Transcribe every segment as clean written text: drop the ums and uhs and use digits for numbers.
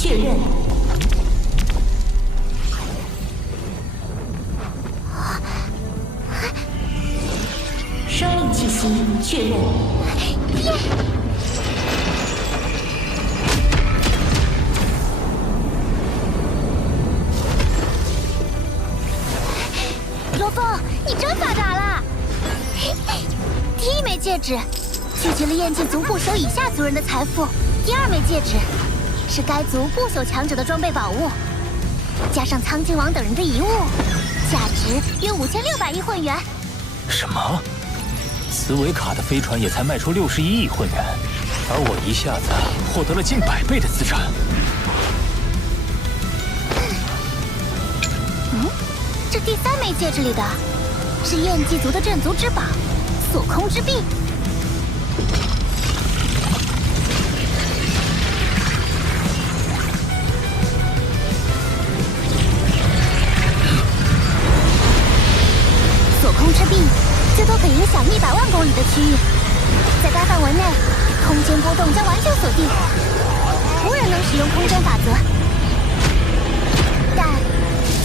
确认。生命气息确认。罗峰，你真发达了！第一枚戒指聚集了燕晋族部首以下族人的财富，第二枚戒指是该族不朽强者的装备宝物，加上苍金王等人的遗物，价值约5600亿混元。什么？茨维卡的飞船也才卖出61亿混元，而我一下子获得了近100倍的资产。这第三枚戒指里的是燕姬族的镇族之宝——锁空之臂。锁空之臂最多可影响100万公里的区域，在该范围内，空间波动将完全锁定，无人能使用空间法则。但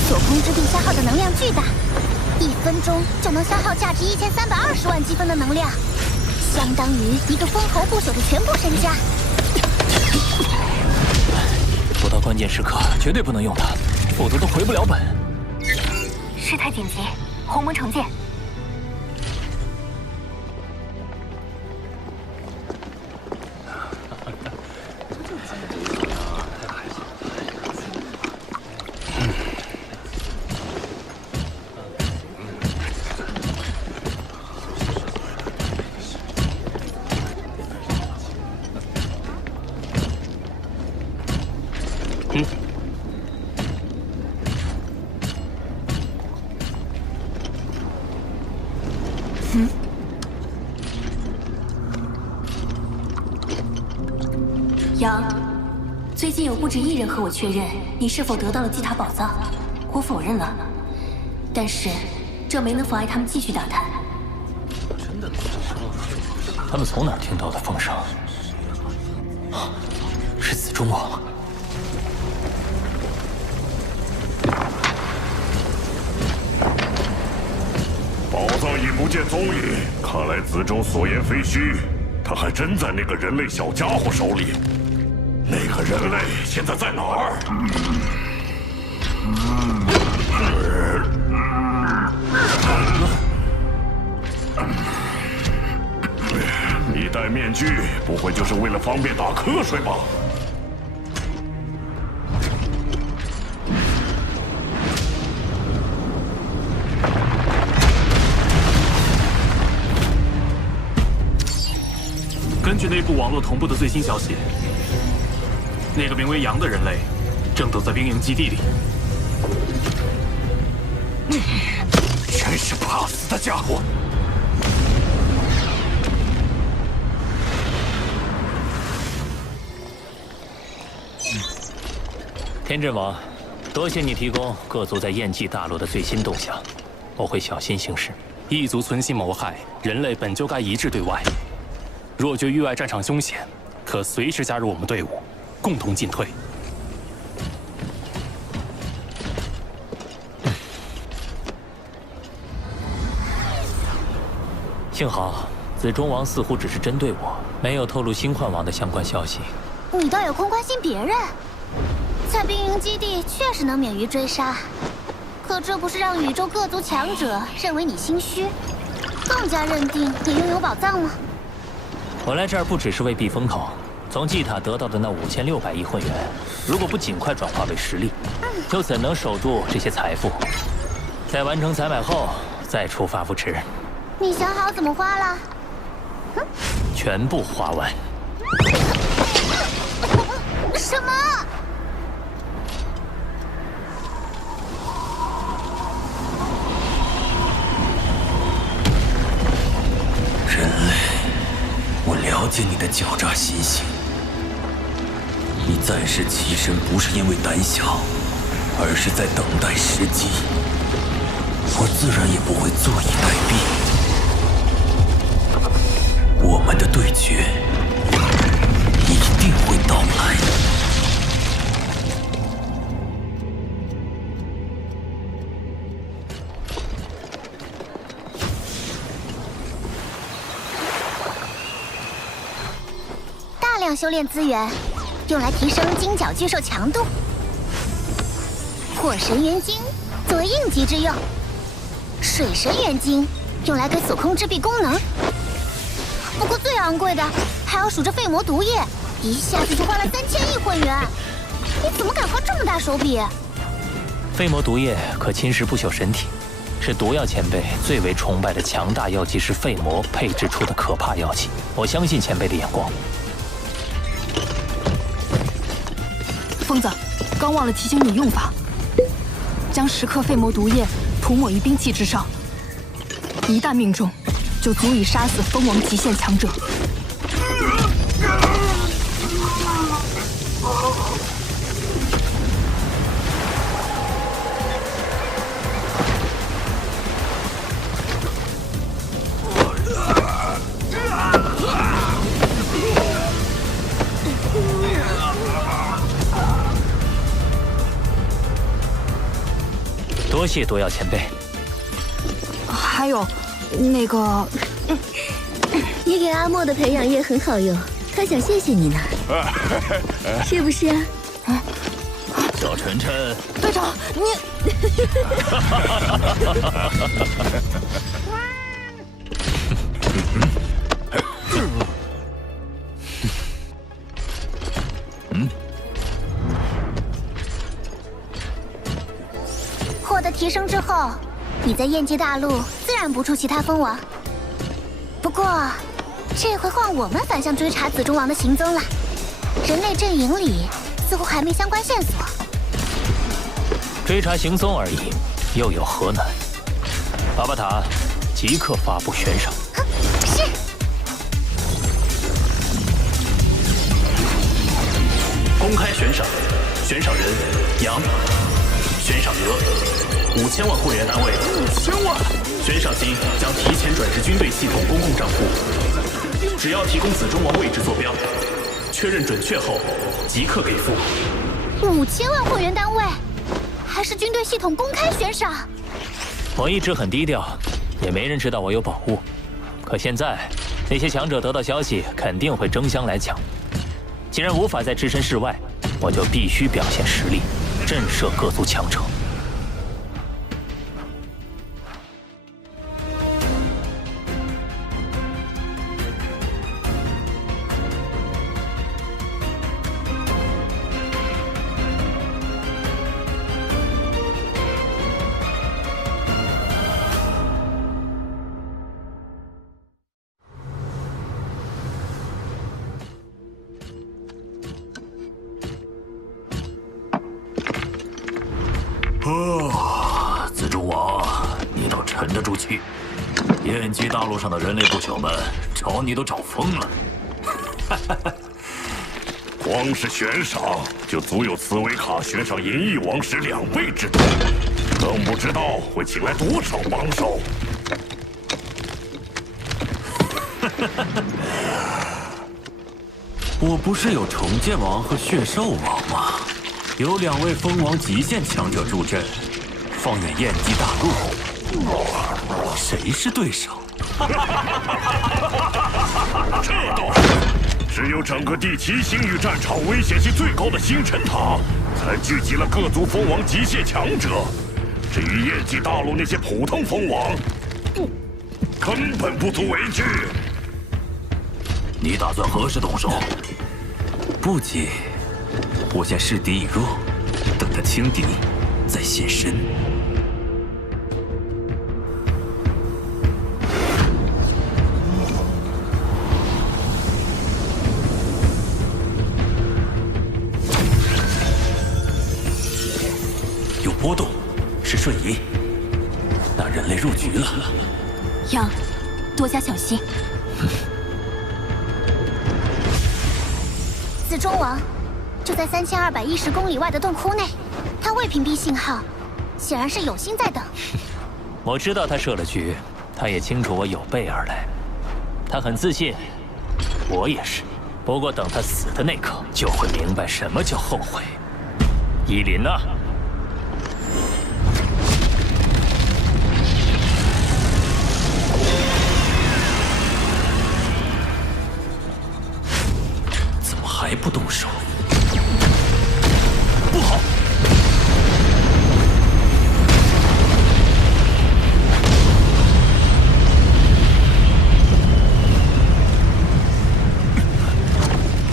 锁空之臂消耗的能量巨大，1分钟就能消耗价值1320万积分的能量，相当于一个封侯不朽的全部身家。不到关键时刻绝对不能用它，否则都回不了本。事态紧急，鸿蒙城见。杨，最近有不止一人和我确认你是否得到了祭塔宝藏，我否认了，但是这没能妨碍他们继续打探。他们从哪儿听到的风声？是紫中王。宝藏已不见踪影，看来子中所言非虚，他还真在那个人类小家伙手里。那个人类现在在哪儿？你戴面具，不会就是为了方便打瞌睡吧？根据内部网络同步的最新消息，那个名为杨的人类正躲在兵营基地里。真是怕死的家伙！天阵王，多谢你提供各族在燕蓟大陆的最新动向，我会小心行事。异族存心谋害人类，本就该一致对外。若觉域外战场凶险，可随时加入我们队伍，共同进退。幸好紫中王似乎只是针对我，没有透露星幻王的相关消息。你倒有空关心别人，在兵营基地确实能免于追杀，可这不是让宇宙各族强者认为你心虚，更加认定你拥有宝藏吗？我来这儿不只是为避风头，从祭塔得到的那5600亿混元，如果不尽快转化为实力，又怎能守住这些财富？在完成采买后再出发不迟。你想好怎么花了？全部花完。什么？人类，我了解你的狡诈心性。你暂时弃身不是因为胆小，而是在等待时机。我自然也不会坐以待毙。我们的对决一定会到来。项修炼资源，用来提升金角巨兽强度。火神元晶作为应急之用，水神元晶用来给锁空之壁功能。不过最昂贵的还要数这废魔毒液，一下子就花了3000亿混元。你怎么敢花这么大手笔？废魔毒液可侵蚀不朽神体，是毒药前辈最为崇拜的强大药剂师废魔配制出的可怕药剂。我相信前辈的眼光。疯子，刚忘了提醒你用法，将10克废魔毒液涂抹于兵器之上，一旦命中，就足以杀死蜂王极限强者。多谢毒药前辈。还有，那个，你给阿莫的培养液很好用，他想谢谢你呢，是不是啊？小晨晨，队长，你。获得提升之后，你在燕姬大陆自然不出其他蜂王。不过，这回换我们反向追查紫中王的行踪了。人类阵营里似乎还没相关线索。追查行踪而已，又有何难？巴巴塔，即刻发布悬赏。是。公开悬赏，悬赏人杨，悬赏额5000万会员单位，5000万，悬赏金将提前转至军队系统公共账户。只要提供紫中王位置坐标，确认准确后即刻给付。5000万会员单位，还是军队系统公开悬赏？我一直很低调，也没人知道我有宝物。可现在，那些强者得到消息，肯定会争相来抢。既然无法再置身事外，我就必须表现实力，震慑各族强者。紫中王，你倒沉得住气。燕姬大陆上的人类不朽们找你都找疯了。光是悬赏就足有茨维卡悬赏银翼王石2倍之多，更不知道会请来多少帮手。我不是有重剑王和血兽王吗？有2位蜂王极限强者助阵，放眼燕姬大陆，谁是对手？这倒是，只有整个第7星域战场危险性最高的星辰塔，才聚集了各族蜂王极限强者。至于燕姬大陆那些普通蜂王，根本不足为惧。你打算何时动手？不急，我先示敌以弱，等他轻敌，再现身。有波动，是瞬移。那人类入局了。杨，多加小心。紫中王就在3210公里外的洞窟内，他未屏蔽信号，显然是有心在等。我知道他设了局，他也清楚我有备而来。他很自信，我也是。不过等他死的那刻，就会明白什么叫后悔。依林呢？还不动手？不好！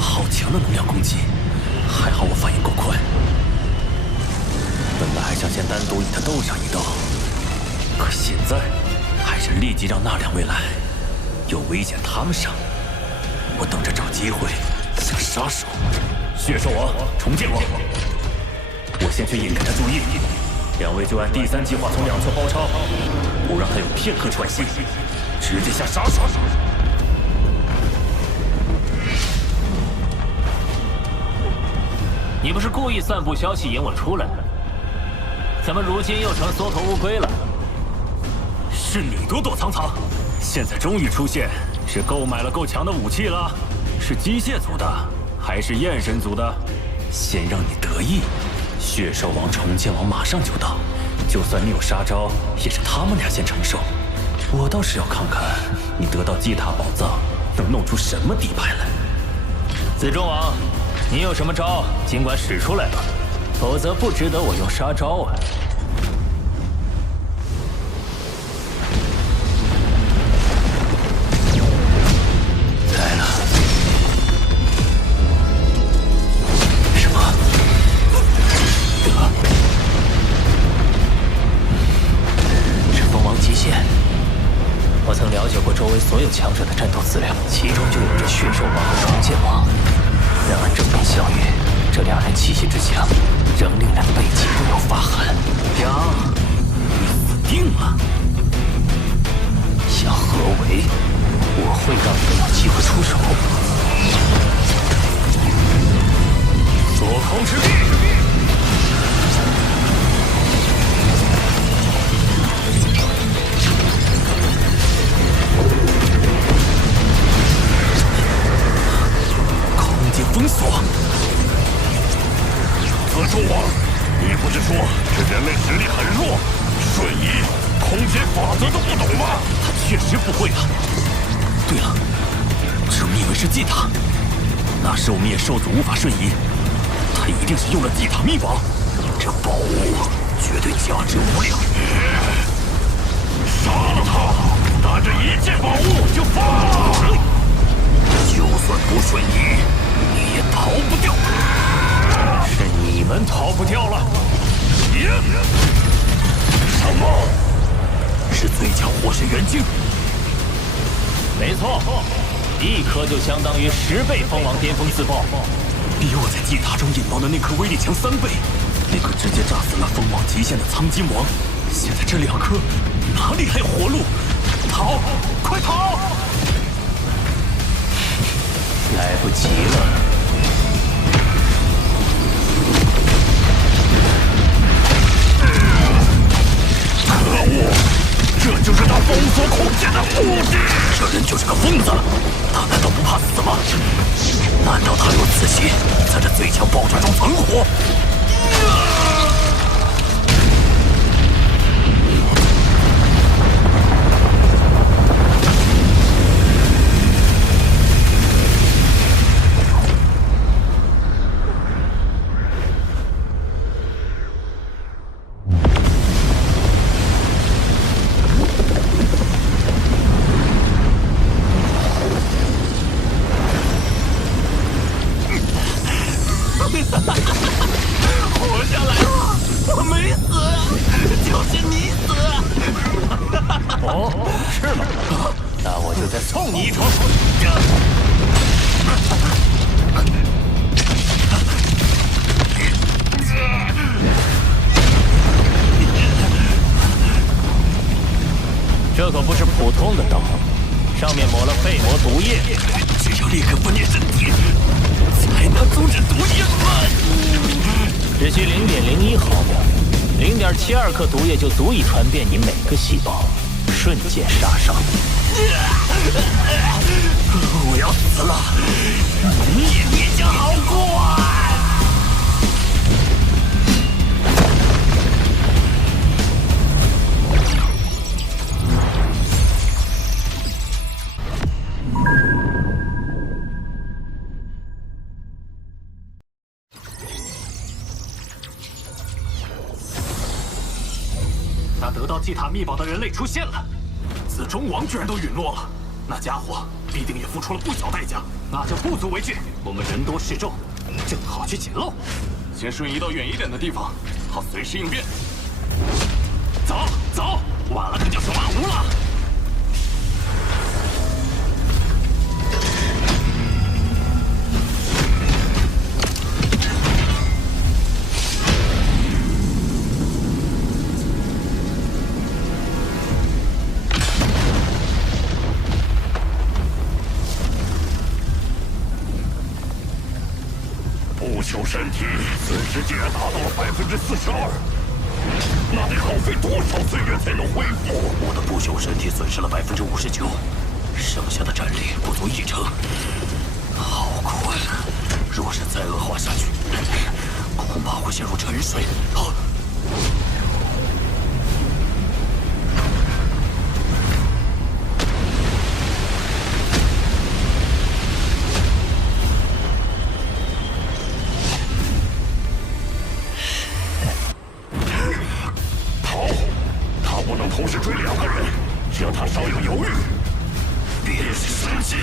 好强的能量攻击，还好我反应够快。本来还想先单独与他斗上一斗，可现在还是立即让那两位来，有危险他们上。我等着找机会下杀手。血兽王，重建王，我先去引开他注意，两位就按第3计划从两侧包抄，不让他有片刻喘息，直接下杀手。你不是故意散布消息引我出来的？怎么如今又成缩头乌龟了？是你躲躲藏藏，现在终于出现，是购买了够强的武器了？是机械族的，还是焰神族的？先让你得意，血兽王、重剑王马上就到，就算你有杀招，也是他们俩先承受。我倒是要看看你得到祭塔宝藏能弄出什么底牌来。子中王，你有什么招，尽管使出来吧，否则不值得我用杀招啊。来了。什么？是蜂王极限。我曾了解过周围所有强者的战斗资料，其中就有着血兽王和重剑王。然而正面相遇，这两人气息之强，仍令人背脊不由发寒。杨，你死定了！想合围，我会让你们有机会出手。左空之臂。封锁！子中王，你不是说这人类实力很弱，瞬移、空间法则都不懂吗？他确实不会啊。对了，这密文是祭塔，那时我们也兽族无法瞬移，他一定是用了祭塔秘宝。这宝物绝对价值无量。杀了他！拿着一件宝物就放！就算不瞬移，你也逃不掉。是你们逃不掉了。什么？是最强火神元晶？没错，一颗就相当于10倍蜂王巅峰自爆，比我在祭塔中引爆的那颗威力强3倍。那颗直接炸死了蜂王极限的苍金王，现在这2颗哪里还有活路？逃！快逃！来不及了。可恶！这就是他封锁空间的目的。这人就是个疯子，他难道不怕死吗？难道他有自信在这最强爆炸中存活？活下来了，我没死，就是你死。哦，是吗？那我就再送你一程。这可不是普通的刀，上面抹了废魔毒液，只有立刻分裂身体，才能阻止毒液蔓延。只需0.01毫秒，0.72克毒液就足以传遍你每个细胞，瞬间杀伤。我要死了！你也别想好过啊！得到祭塔秘宝的人类出现了，子中王居然都陨落了，那家伙必定也付出了不小代价，那就不足为惧。我们人多势众，正好去捡漏，先瞬移到远一点的地方，好随时应变。走走，晚了可就是晚无了。不朽身体损失竟然达到了42%，那得耗费多少岁月才能恢复？我的不朽身体损失了59%，剩下的战力不足1成。好困，若是再恶化下去，恐怕会陷入沉睡。同时追2个人，只要他稍有犹豫，便是神机。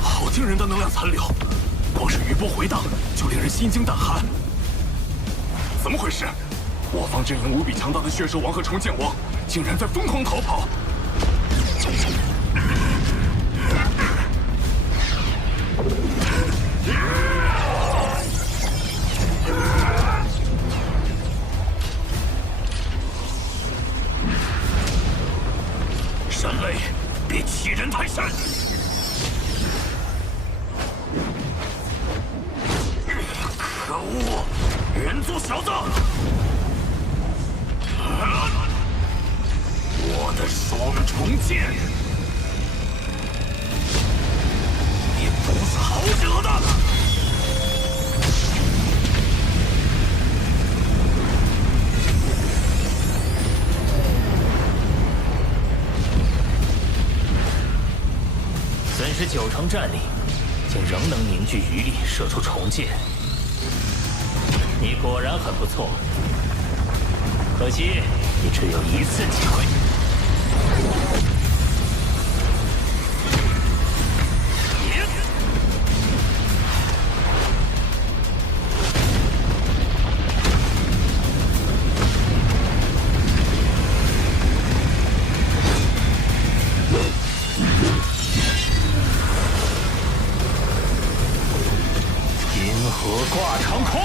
好惊人的能量残留，光是余波回荡就令人心惊胆寒。怎么回事？我方阵营无比强大的血兽王和重剑王，竟然在疯狂逃跑！山雷，别欺人太甚！可恶，人族小子！我的双重剑，你不是好惹的。损失90%战力，竟仍能凝聚余力，射出重剑。你果然很不错，可惜你只有1次机会。银河挂长空。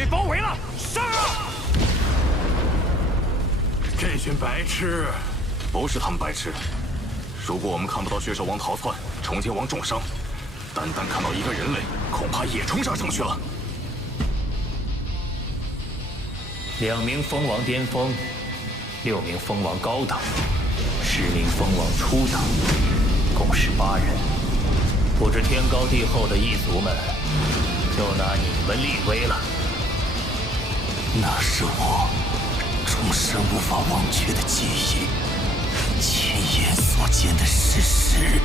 被包围了，上啊！这群白痴，不是他们白痴。如果我们看不到血兽王逃窜，重剑王重伤，单看到一个人类，恐怕也冲上上去了。2名蜂王巅峰，6名蜂王高等，10名蜂王初等，共18人。不知天高地厚的异族们，就拿你们立威了。那是我终身无法忘却的记忆，亲眼所见的事实。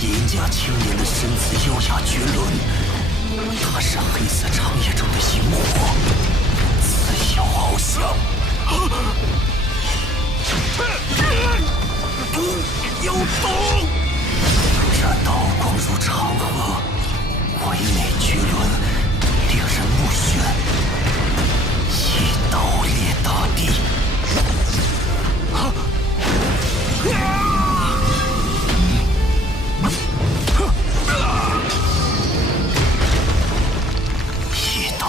银甲青年的身姿优雅绝伦，他是黑色长夜中的萤火，自由翱翔。有毒！这刀光如长河，唯美绝伦，令人目眩。一刀裂大地。一刀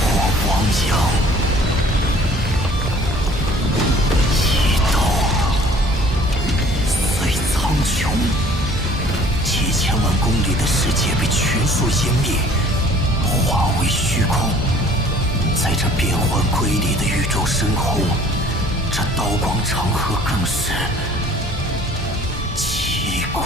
破汪洋，一刀碎苍穹。几千万公里的世界被全数湮灭，化为虚空。在这变幻瑰丽的宇宙深空，这刀光长河更是奇观。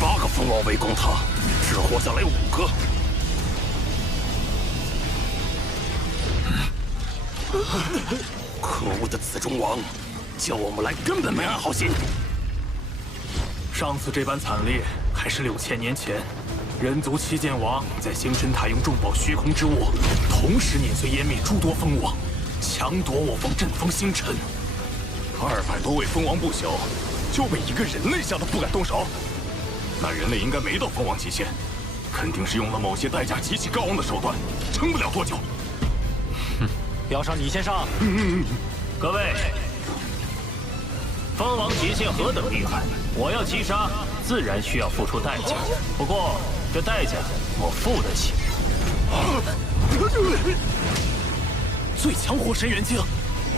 18个蜂王围攻他，只活下来5个。可恶的紫中王，叫我们来根本没安好心。上次这般惨烈还是6000年前，人族七剑王在星辰塔用重宝虚空之物，同时碾碎湮灭诸多蜂王，强夺我方阵风星辰。200多位蜂王不朽，就被一个人类吓得不敢动手。那人类应该没到蜂王极限，肯定是用了某些代价极其高昂的手段，撑不了多久。要上你先上。各位，蜂王极限何等厉害，我要击杀，自然需要付出代价。不过这代价我付得起。最强火神元晶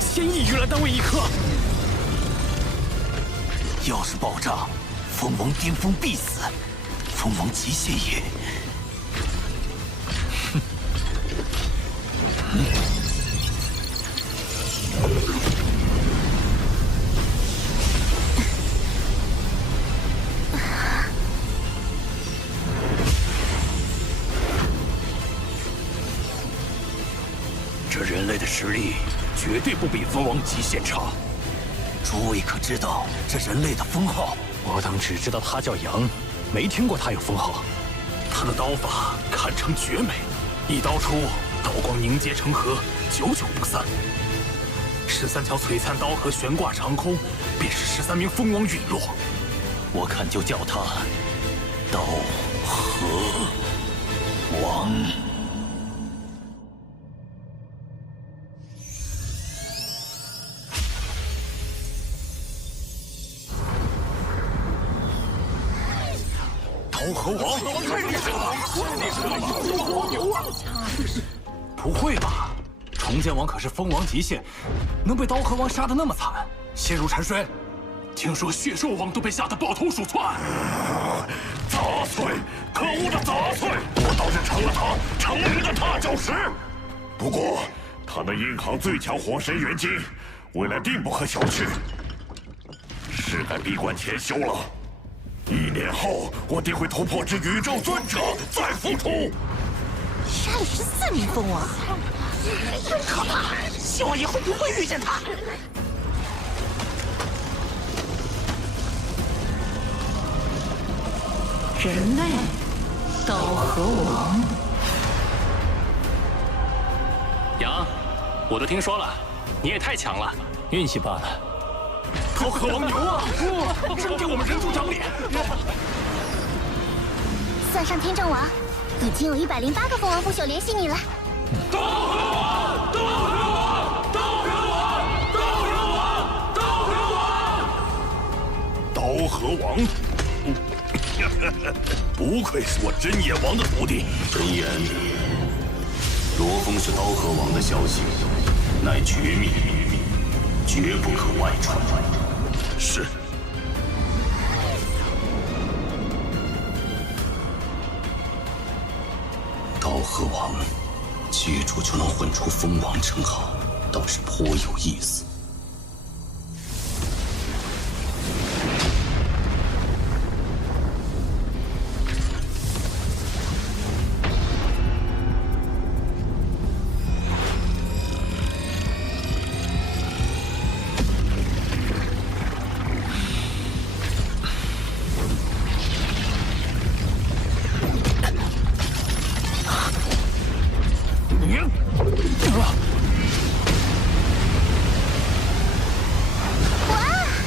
，1000亿鱼兰单位1颗。要是爆炸，蜂王巅峰必死，蜂王极限也。这人类的实力绝对不比蜂王极限差。诸位可知道这人类的封号？我等只知道他叫杨，没听过他有封号。他的刀法堪称绝美，一刀出，刀光凝结成河，久久不散。13条璀璨刀河悬挂长空，便是13名蜂王陨落。我看就叫他刀河王。刀河王太厉害了！不会吧？重剑王可是蜂王极限，能被刀河王杀得那么惨，陷入沉睡？听说血兽王都被吓得抱头鼠窜。杂碎，可恶的杂碎！我倒是成了他成名的踏脚石。不过，他能硬扛最强火神元晶，未来定不可小觑。是该闭关潜修了。1年后，我定会突破至宇宙尊者，再复出。杀了14名蜂王，真可怕！希望以后不会遇见他。人类，刀河王。杨，我都听说了，你也太强了，运气罢了。刀河王牛啊！真给我们人族长脸！算上天正王，已经有108个蜂王不朽联系你了。刀河王，刀河王，刀河王，刀河王，刀河王，刀河王。不愧是我真眼王的徒弟。真言，罗峰是刀河王的消息，乃绝密，绝不可外传。是。刀河王，记住就能混出蜂王称号，倒是颇有意思。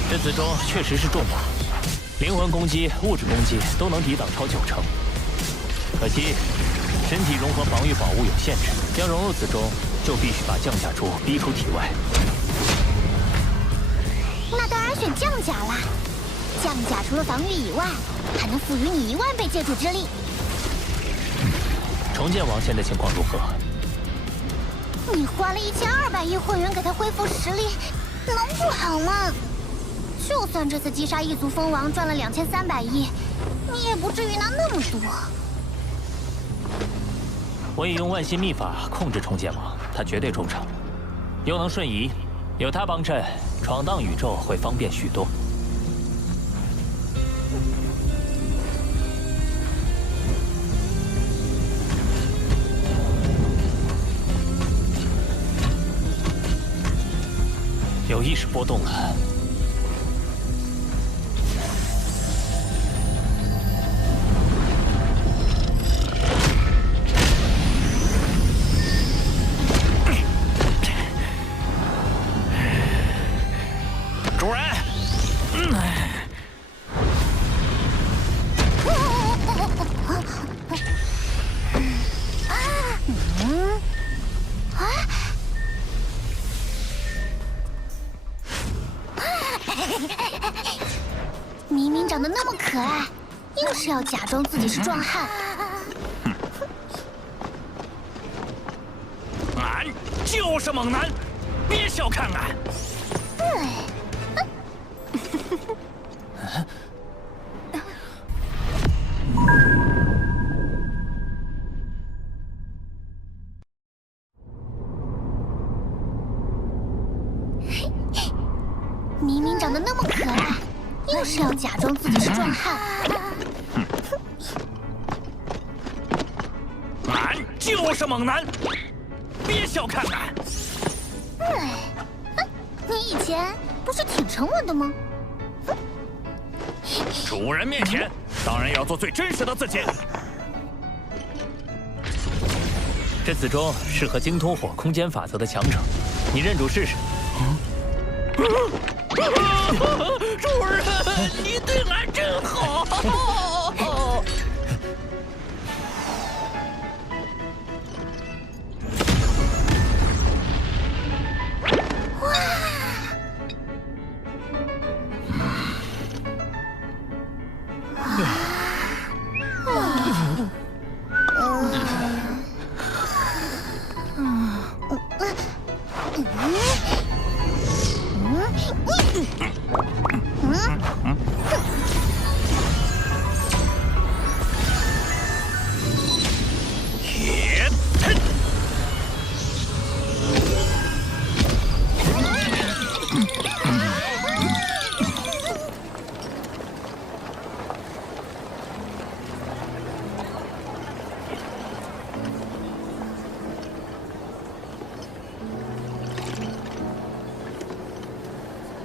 这子中确实是重马，灵魂攻击、物质攻击都能抵挡超90%。可惜，身体融合防御宝物有限制，要融入子中，就必须把降甲珠逼出体外。那当然选降甲啦！降甲除了防御以外，还能赋予你1万倍借助之力。重剑王现在情况如何？你花了1200亿混元给他恢复实力，能不好吗？就算这次击杀一族蜂王赚了2300亿，你也不至于拿那么多。我已用万心秘法控制重剑王，他绝对忠诚，又能瞬移，有他帮衬，闯荡宇宙会方便许多。有意识波动了。主人，明明长得那么可爱，硬是要假装自己是壮汉。俺就是猛男，别小看俺。明明长得那么可爱，硬是要假装自己是壮汉。俺就是猛男，别小看俺。你以前不是挺沉稳的吗？主人面前，当然要做最真实的自己。这子中适合精通火空间法则的强者，你认主试试。主人，你对俺真好。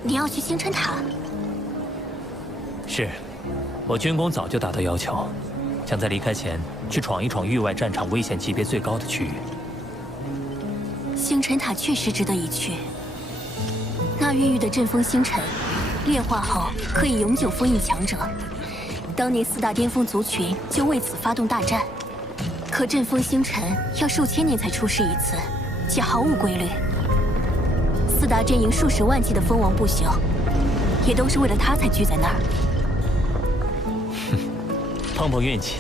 你要去星辰塔？是，我军功早就达到要求，想在离开前去闯一闯域外战场危险级别最高的区域。星辰塔确实值得一去。那孕育的阵风星辰，炼化后可以永久封印强者。当年4大巅峰族群就为此发动大战，可阵风星辰要数千年才出世一次，且毫无规律。4大阵营数十万计的蜂王不朽，也都是为了他才聚在那儿。碰碰运气。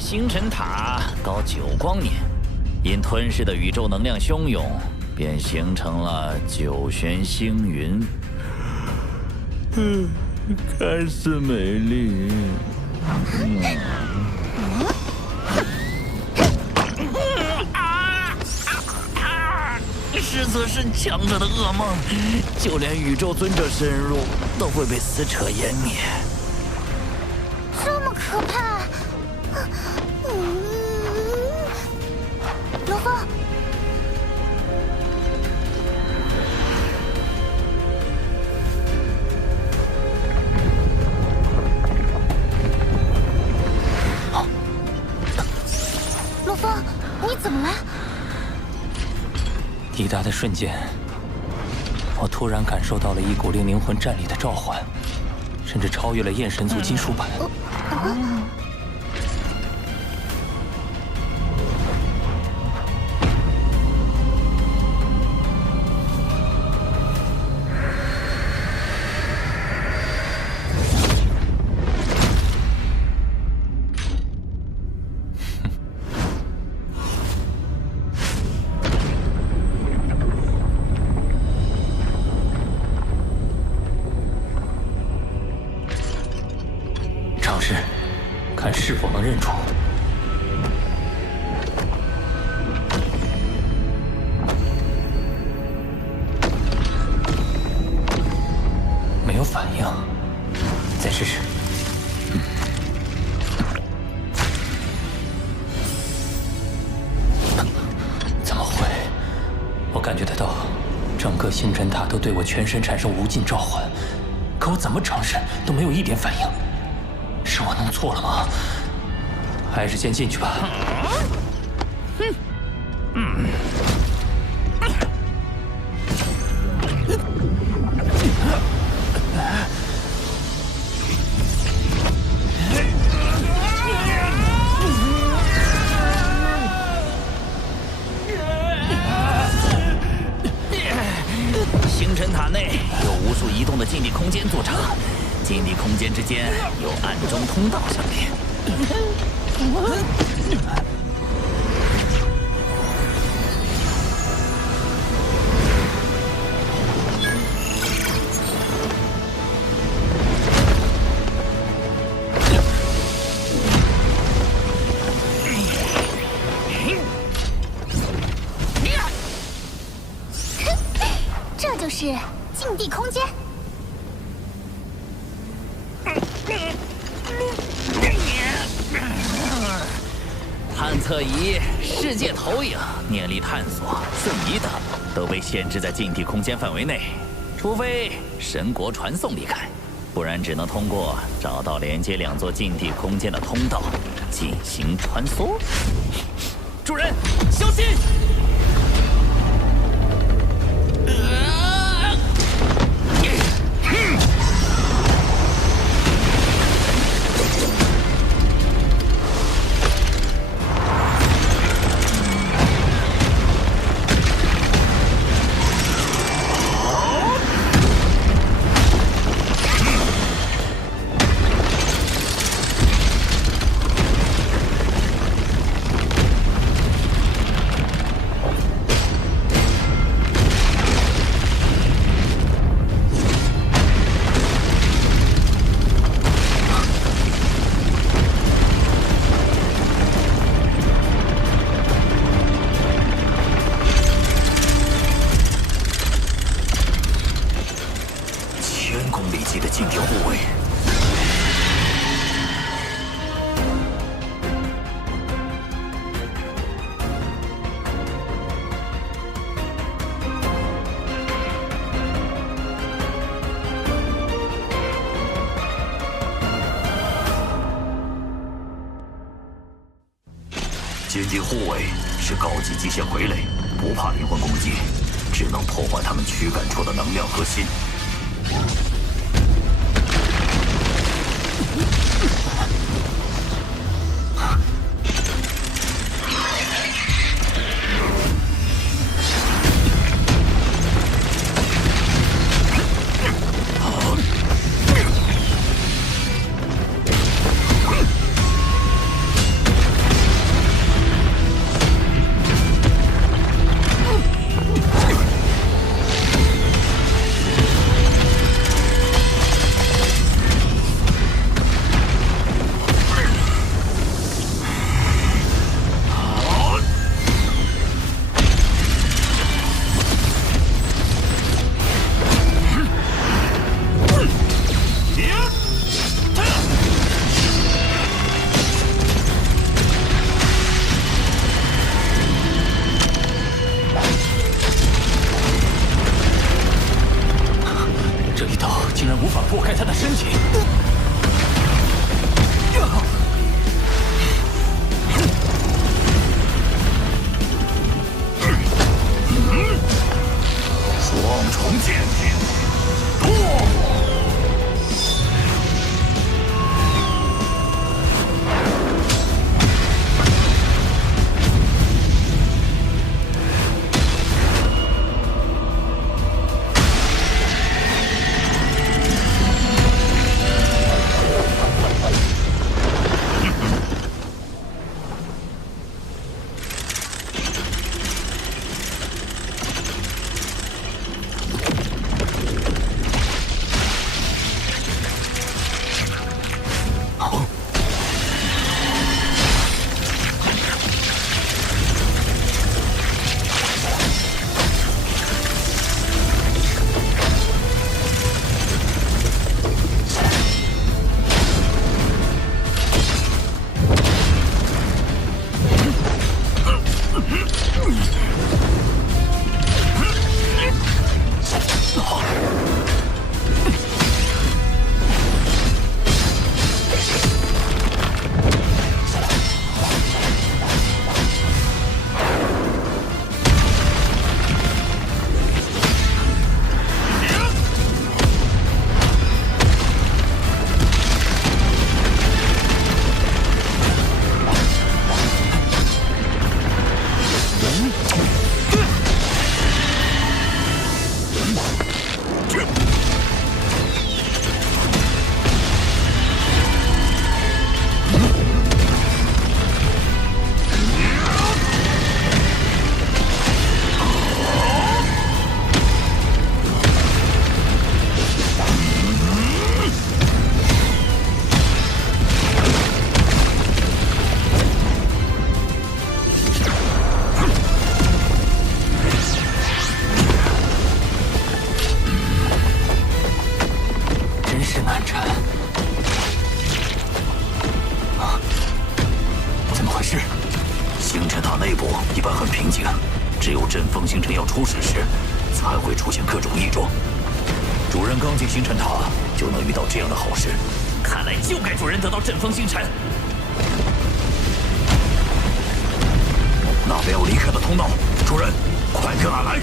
星辰塔高9光年，因吞噬的宇宙能量汹涌，便形成了9玄星云。看似美丽。实则是强者的噩梦，就连宇宙尊者深入都会被撕扯湮灭。这么可怕！罗峰，罗峰，你怎么了？抵达的瞬间，我突然感受到了一股令灵魂战栗的召唤，甚至超越了焰神族金属版。看是否能认出。没有反应，再试试。怎么会？我感觉得到，整个星辰塔都对我全身产生无尽召唤，可我怎么尝试都没有一点反应。是我弄错了吗？还是先进去吧。间作证，禁地空间之间有暗中通道相连。这就是禁地空间。探测仪、世界投影、念力探索、瞬移等都被限制在禁地空间范围内，除非神国传送离开，不然只能通过找到连接两座禁地空间的通道进行穿梭。主人，小心！禁地护卫是高级机械傀儡，不怕灵魂攻击，只能破坏他们驱赶出的能量核心。难缠。啊，怎么回事？星辰塔内部一般很平静，只有阵风星辰要出事时，才会出现各种异状。主人刚进星辰塔就能遇到这样的好事，看来就该主人得到阵风星辰。那边有离开的通道，主人，快跟俺来！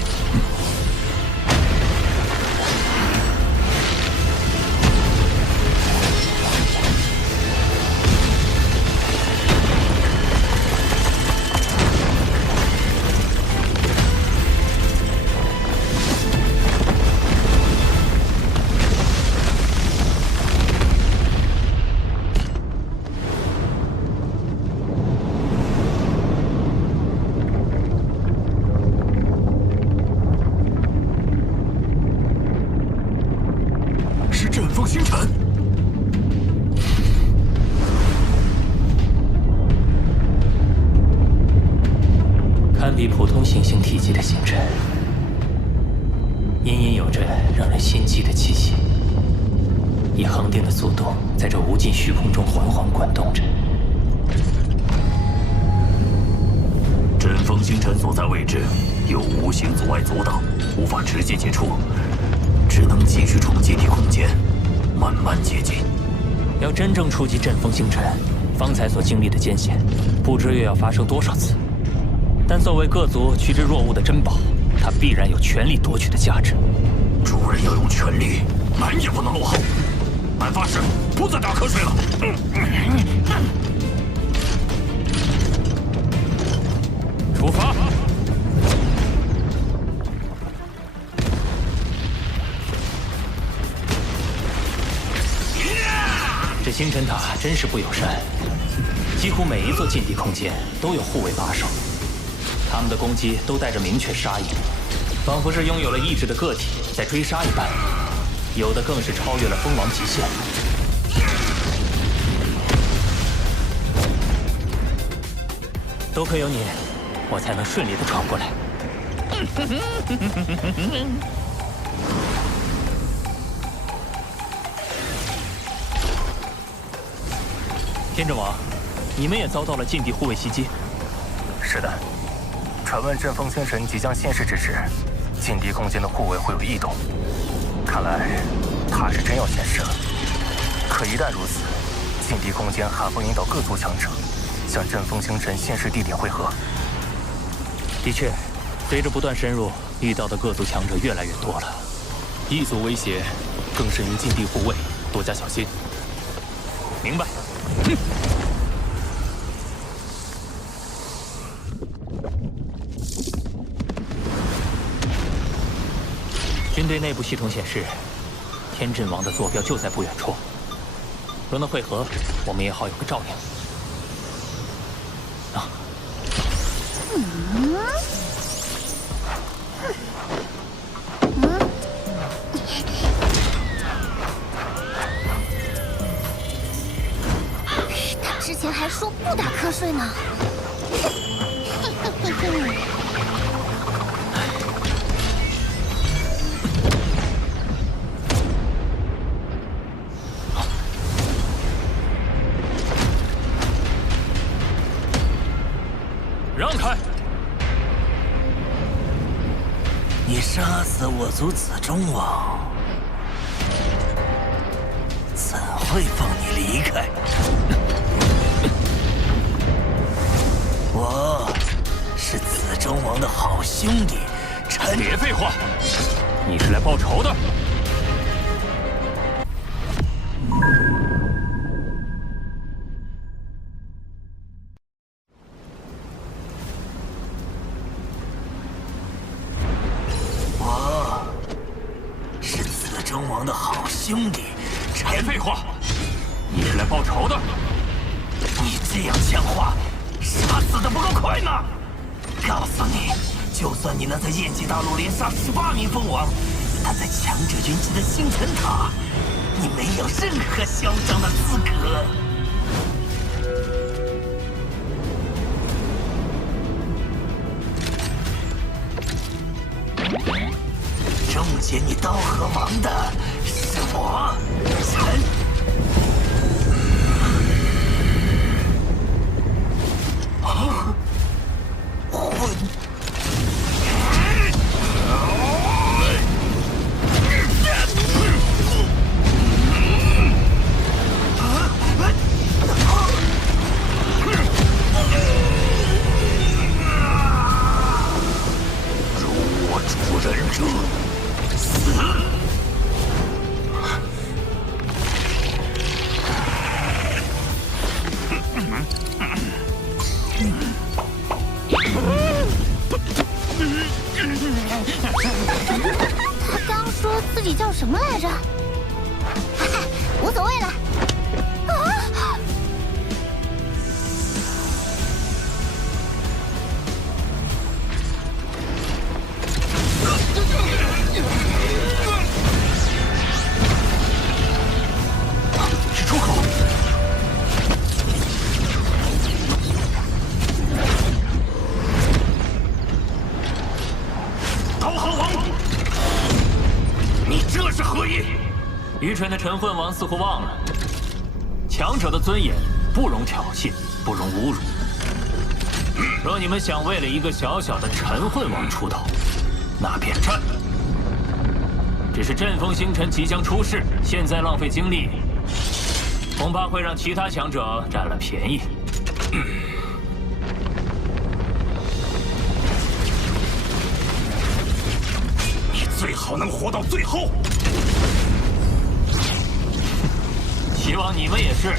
比普通行星体积的星辰，隐隐有着让人心悸的气息，以恒定的速度在这无尽虚空中缓缓滚动着。阵风星辰所在位置有无形阻碍阻挡，无法直接接触，只能继续从阶梯空间慢慢接近。要真正触及阵风星辰，方才所经历的艰险，不知又要发生多少次。但作为各族趋之若鹜的珍宝，它必然有全力夺取的价值。主人要用全力，俺也不能落后。俺发誓不再打瞌睡了。出发！这星辰塔真是不友善，几乎每一座禁地空间都有护卫把守。他们的攻击都带着明确杀意，仿佛是拥有了意志的个体在追杀一般，有的更是超越了封王极限。多亏有你，我才能顺利的闯过来。天阵王，你们也遭到了禁地护卫袭击？是的。传闻阵风星辰即将现世之时，禁地空间的护卫会有异动。看来他是真要现世了。可一旦如此，禁地空间还会引导各族强者向阵风星辰现世地点汇合。的确，随着不断深入，遇到的各族强者越来越多了，异族威胁更甚于禁地护卫，多加小心。明白。军队内部系统显示，天阵王的坐标就在不远处。若能会合，我们也好有个照应。啊！他之前还说不打瞌睡呢。让开！你杀死我族子中王，怎会放你离开？我是子中王的好兄弟，陈。别废话，你是来报仇的。兄弟，别废话，你是来报仇的。你这样讲话，杀死的不够快呢。告诉你，就算你能在燕极大陆连杀18名蜂王，但在强者云集的星辰塔，你没有任何嚣张的资格。终结你刀河王的是我，陈。什么来着？哈哈，无所谓了。啊！是出口。导航王，你这是何意？愚蠢的陈混王似乎忘了，强者的尊严不容挑衅，不容侮辱。若你们想为了一个小小的陈混王出头，那便战。只是阵风星辰即将出世，现在浪费精力，恐怕会让其他强者占了便宜。你最好能活到最后。希望你们也是。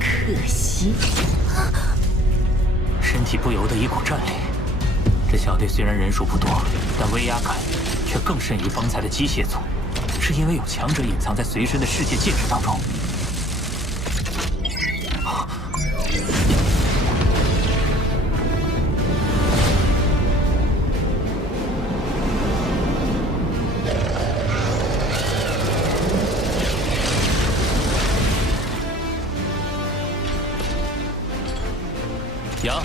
可惜，身体不由得一股战力。这小队虽然人数不多，但威压感却更甚于方才的机械组，是因为有强者隐藏在随身的世界戒指当中。杨，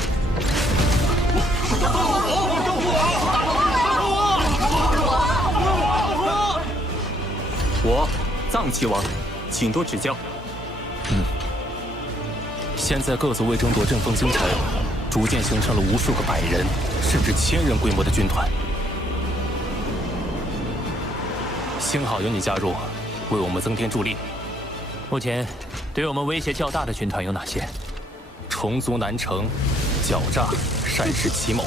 我藏旗王，请多指教。现在各族为争夺阵风星辰，逐渐形成了无数个100人甚至1000人规模的军团。幸好有你加入，为我们增添助力。目前对我们威胁较大的军团有哪些？虫族南城、狡诈、善事奇谋；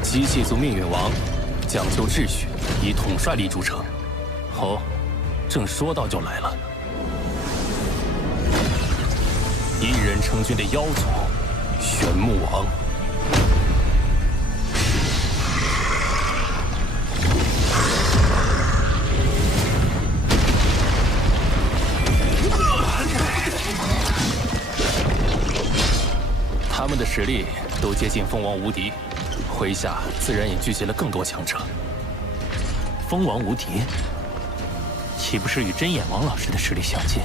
机械族命运王，讲究秩序，以统帅力著称。哦，正说到就来了。1人成军的妖族，玄木王。他们的实力都接近蜂王无敌，麾下自然也聚集了更多强者。蜂王无敌，岂不是与真眼王老师的实力相近？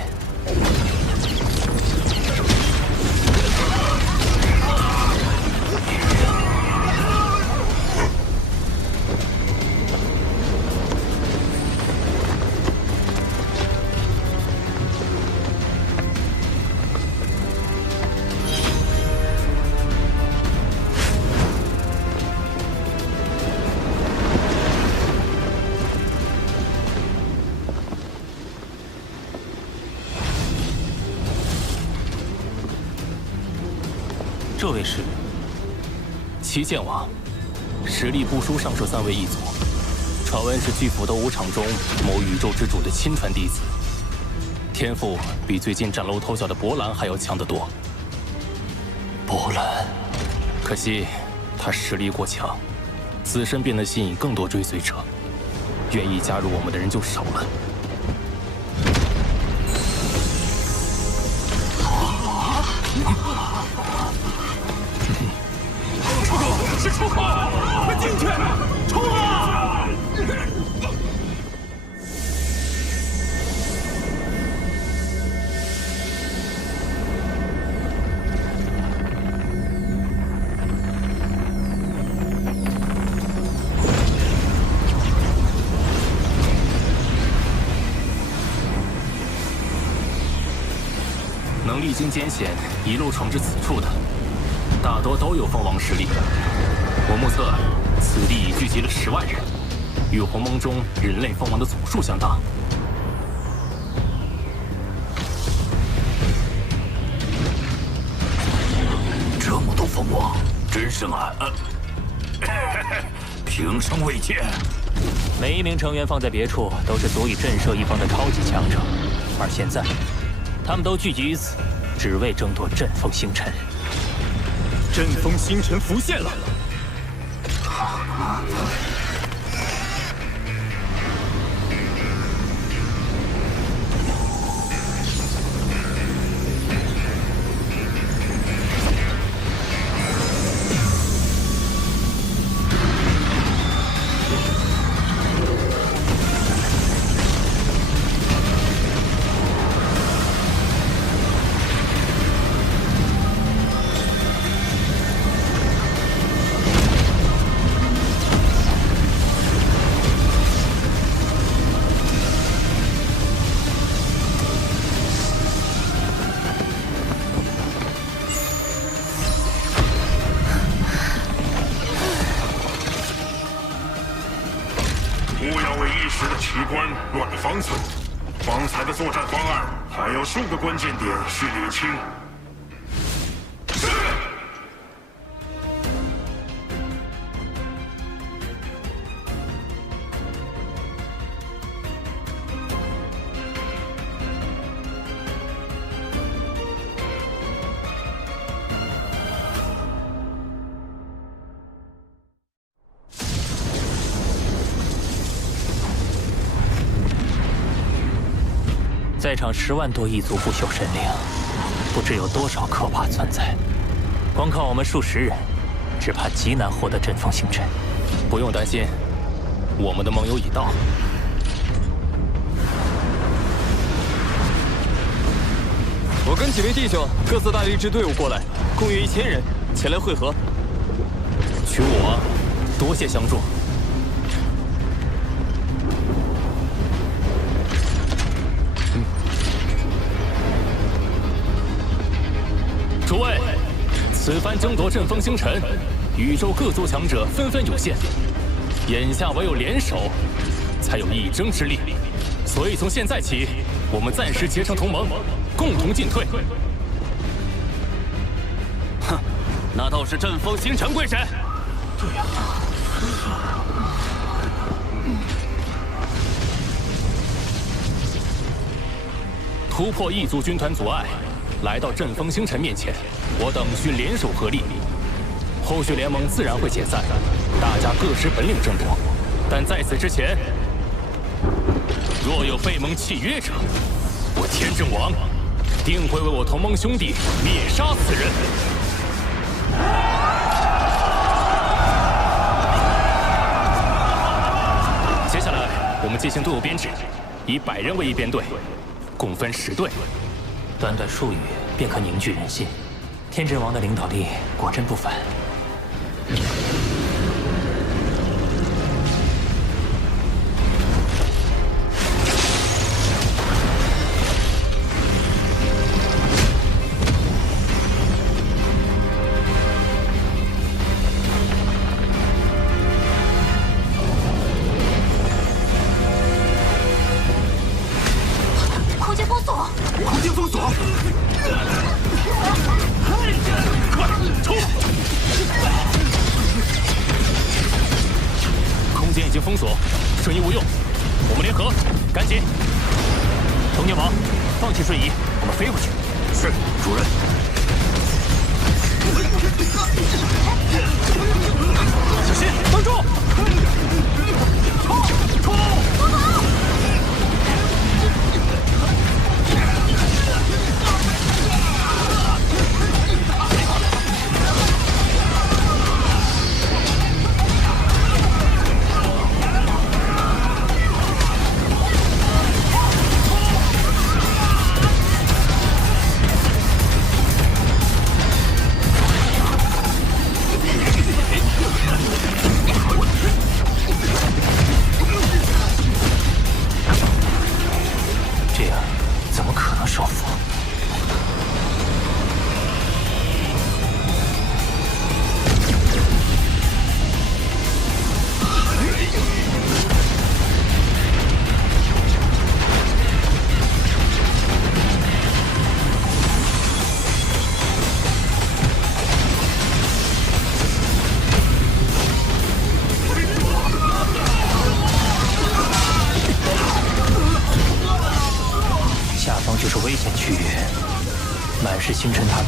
这位是齐剑王，实力不输上述3位异族，传闻是巨斧斗武场中某宇宙之主的亲传弟子，天赋比最近崭露头角的博兰还要强得多。博兰，可惜他实力过强，自身便能吸引更多追随者，愿意加入我们的人就少了。是出口，快进去！冲啊！能历经艰险一路闯至此处的，大多都有蜂王实力。我目测，此地已聚集了10万人，与鸿蒙中人类蜂王的总数相当。这么多蜂王，真是平生未见。每一名成员放在别处，都是足以震慑一方的超级强者。而现在，他们都聚集于此，只为争夺阵风星辰。阵风星辰浮现了。不要为一时的奇观乱了方寸。方才的作战方案还有数个关键点需理清。是。在场10万多异族不朽神灵，不知有多少可怕存在。光靠我们数十人，只怕极难获得阵风星辰。不用担心，我们的盟友已到。我跟几位弟兄各自带了一支队伍过来，共约1000人前来会合。取我多谢相助。诸位，此番争夺阵风星辰，宇宙各族强者纷纷涌现，眼下唯有联手，才有一争之力。所以从现在起，我们暂时结成同盟，共同进退。哼，那倒是阵风星辰归谁？对呀。突破异族军团阻碍。来到阵风星辰面前，我等需联手合力。后续联盟自然会解散，大家各施本领争夺。但在此之前，若有背盟契约者，我天正王定会为我同盟兄弟灭杀此人。接下来，我们进行队伍编制，以100人为一编队，共分10队。短短数语便可凝聚人心，天真王的领导力果真不凡。空间封锁！空间封锁！冲！空间已经封锁，瞬移无用，我们联合，赶紧！童年王，放弃瞬移，我们飞过去。是，主任。小心，挡住！冲！冲！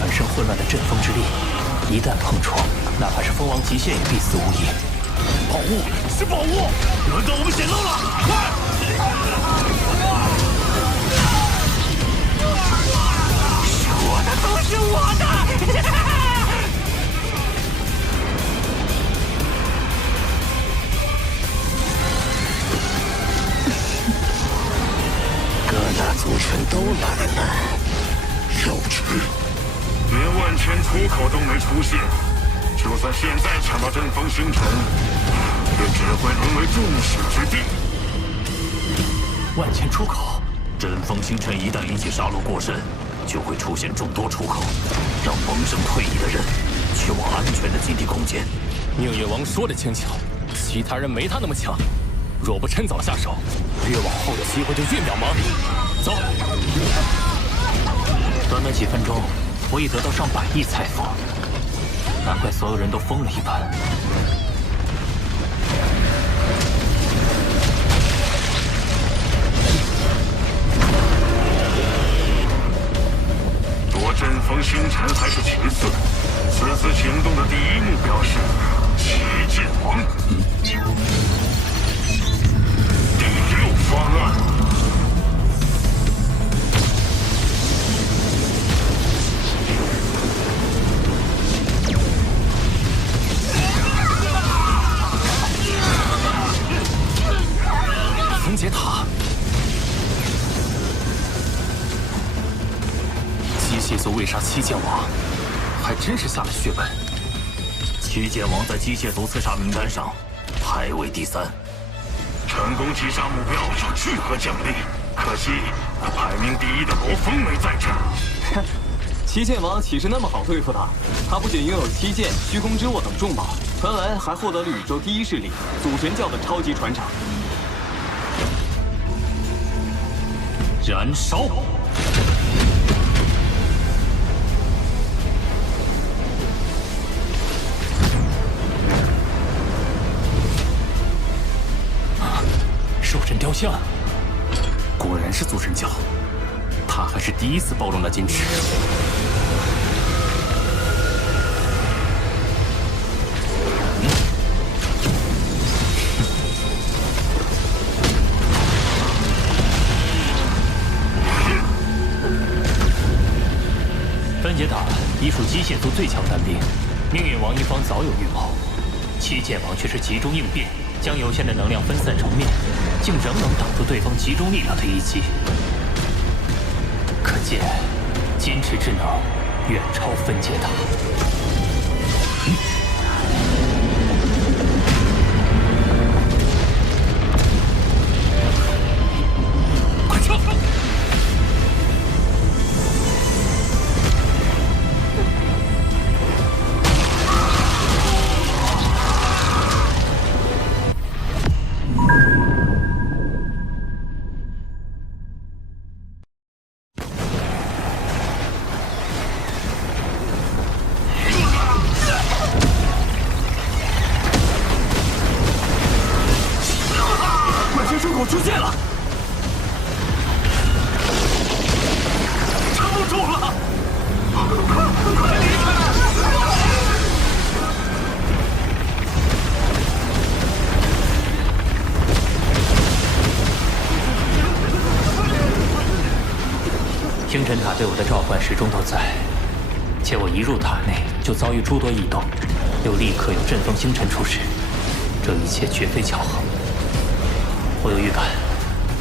本身混乱的阵风之力，一旦碰触，哪怕是蜂王极限也必死无疑。宝物是宝物，轮到我们显露了！快！是我的，都是我的！各大族群都来了，幼稚！连万全出口都没出现，就算现在抢到阵风星辰，也只会沦为众矢之的。万全出口，阵风星辰一旦引起杀戮过甚，就会出现众多出口，让萌生退役的人去往安全的禁地空间。宁远王说的轻巧，其他人没他那么强。若不趁早下手，越往后的机会就越渺茫。走。短短几分钟，我已得到上百亿财富，难怪所有人都疯了一般。夺阵风星辰还是其次，此次行动的第一目标是七剑王。第6方案。分解塔，机械族为杀七剑王，还真是下了血本。七剑王在机械族刺杀名单上排位第3。成功击杀目标有巨额奖励，可惜那排名第1的罗峰没在这儿。七剑王岂是那么好对付的？他不仅拥有七剑、虚空之握等重宝，传闻还获得了宇宙第一势力祖神教的超级船长。燃烧！兽神雕像，果然是祖神教，他还是第一次暴露那矜持。分解塔依附机械族最强单兵，命运王一方早有预谋，七剑王却是集中应变，将有限的能量分散成面，竟仍能挡住对方集中力量的一击。可见，矜持之能远超分解塔。快撤！出现了，撑不住了，快离开！星辰塔对我的召唤始终都在，且我一入塔内就遭遇诸多异动，又立刻有阵风星辰出世，这一切绝非巧合。我有预感，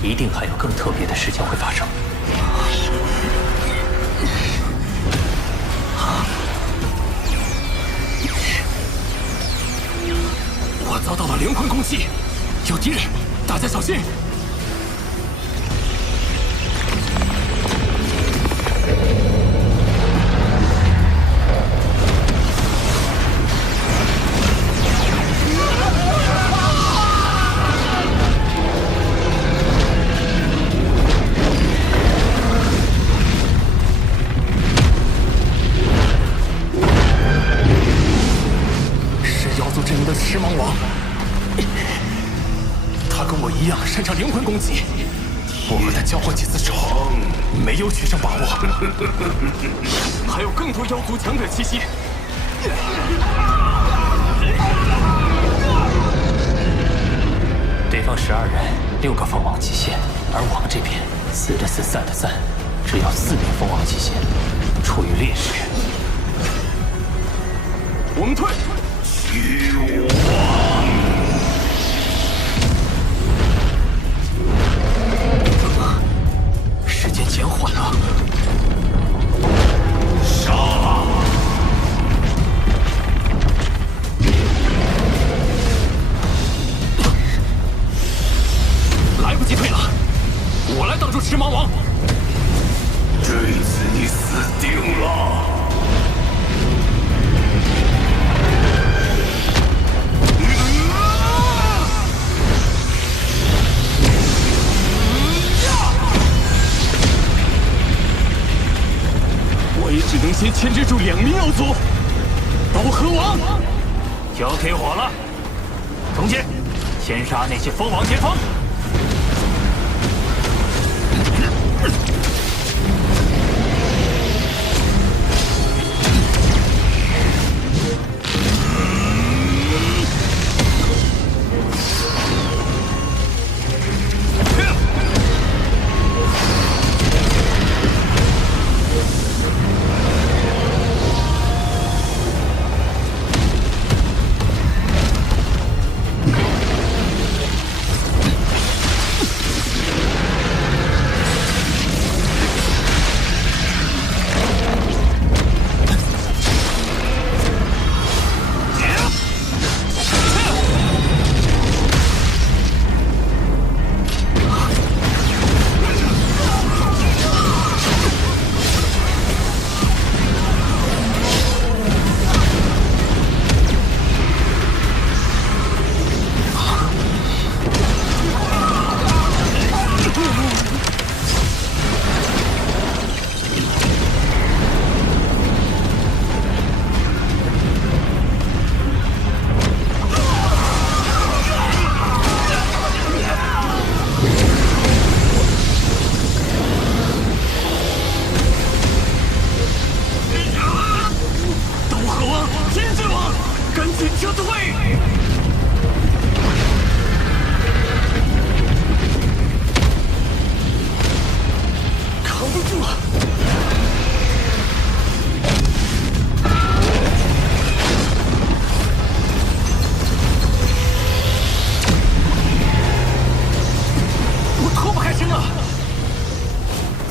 一定还有更特别的事情会发生。我遭到了灵魂攻击，有敌人，大家小心！狮王，他跟我一样擅长灵魂攻击，我和他交过几次手，没有取胜把握。还有更多妖族强者栖息。对方12人，6个封王极限，而我们这边4的4，3的3，只有4名封王极限，处于劣势。我们退。虚妄！时间减缓了。杀！来不及退了，我来挡住赤芒王。这次你死定了！我也只能先牵制住2名妖族。刀河王，交给我了。从前，先杀那些封王前锋。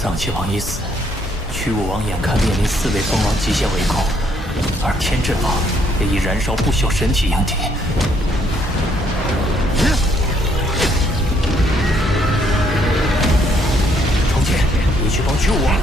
藏气王已死，驱武王眼看面临4位封王极限围攻，而天震王也以燃烧不朽神体迎敌。重建，你去帮驱武王。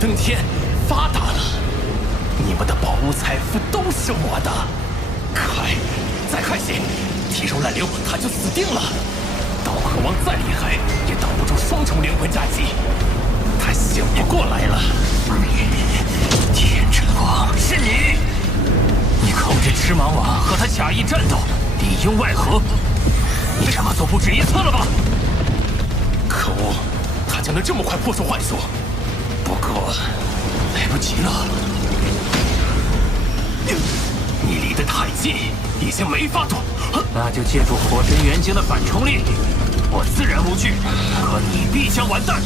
登天，发达了！你们的宝物财富都是我的。快，再看些，提手挽留，他就死定了。刀河王再厉害，也挡不住双重灵魂夹击。他醒不过来了。天真王，是你！你控制赤芒王和他假意战斗，里应外合。你这么做不止1次了吧？可恶，他竟能这么快破除幻术！不过，来不及了。你离得太近，已经没法躲。那就借助火神元晶的反冲力，我自然无惧，可你必将完蛋。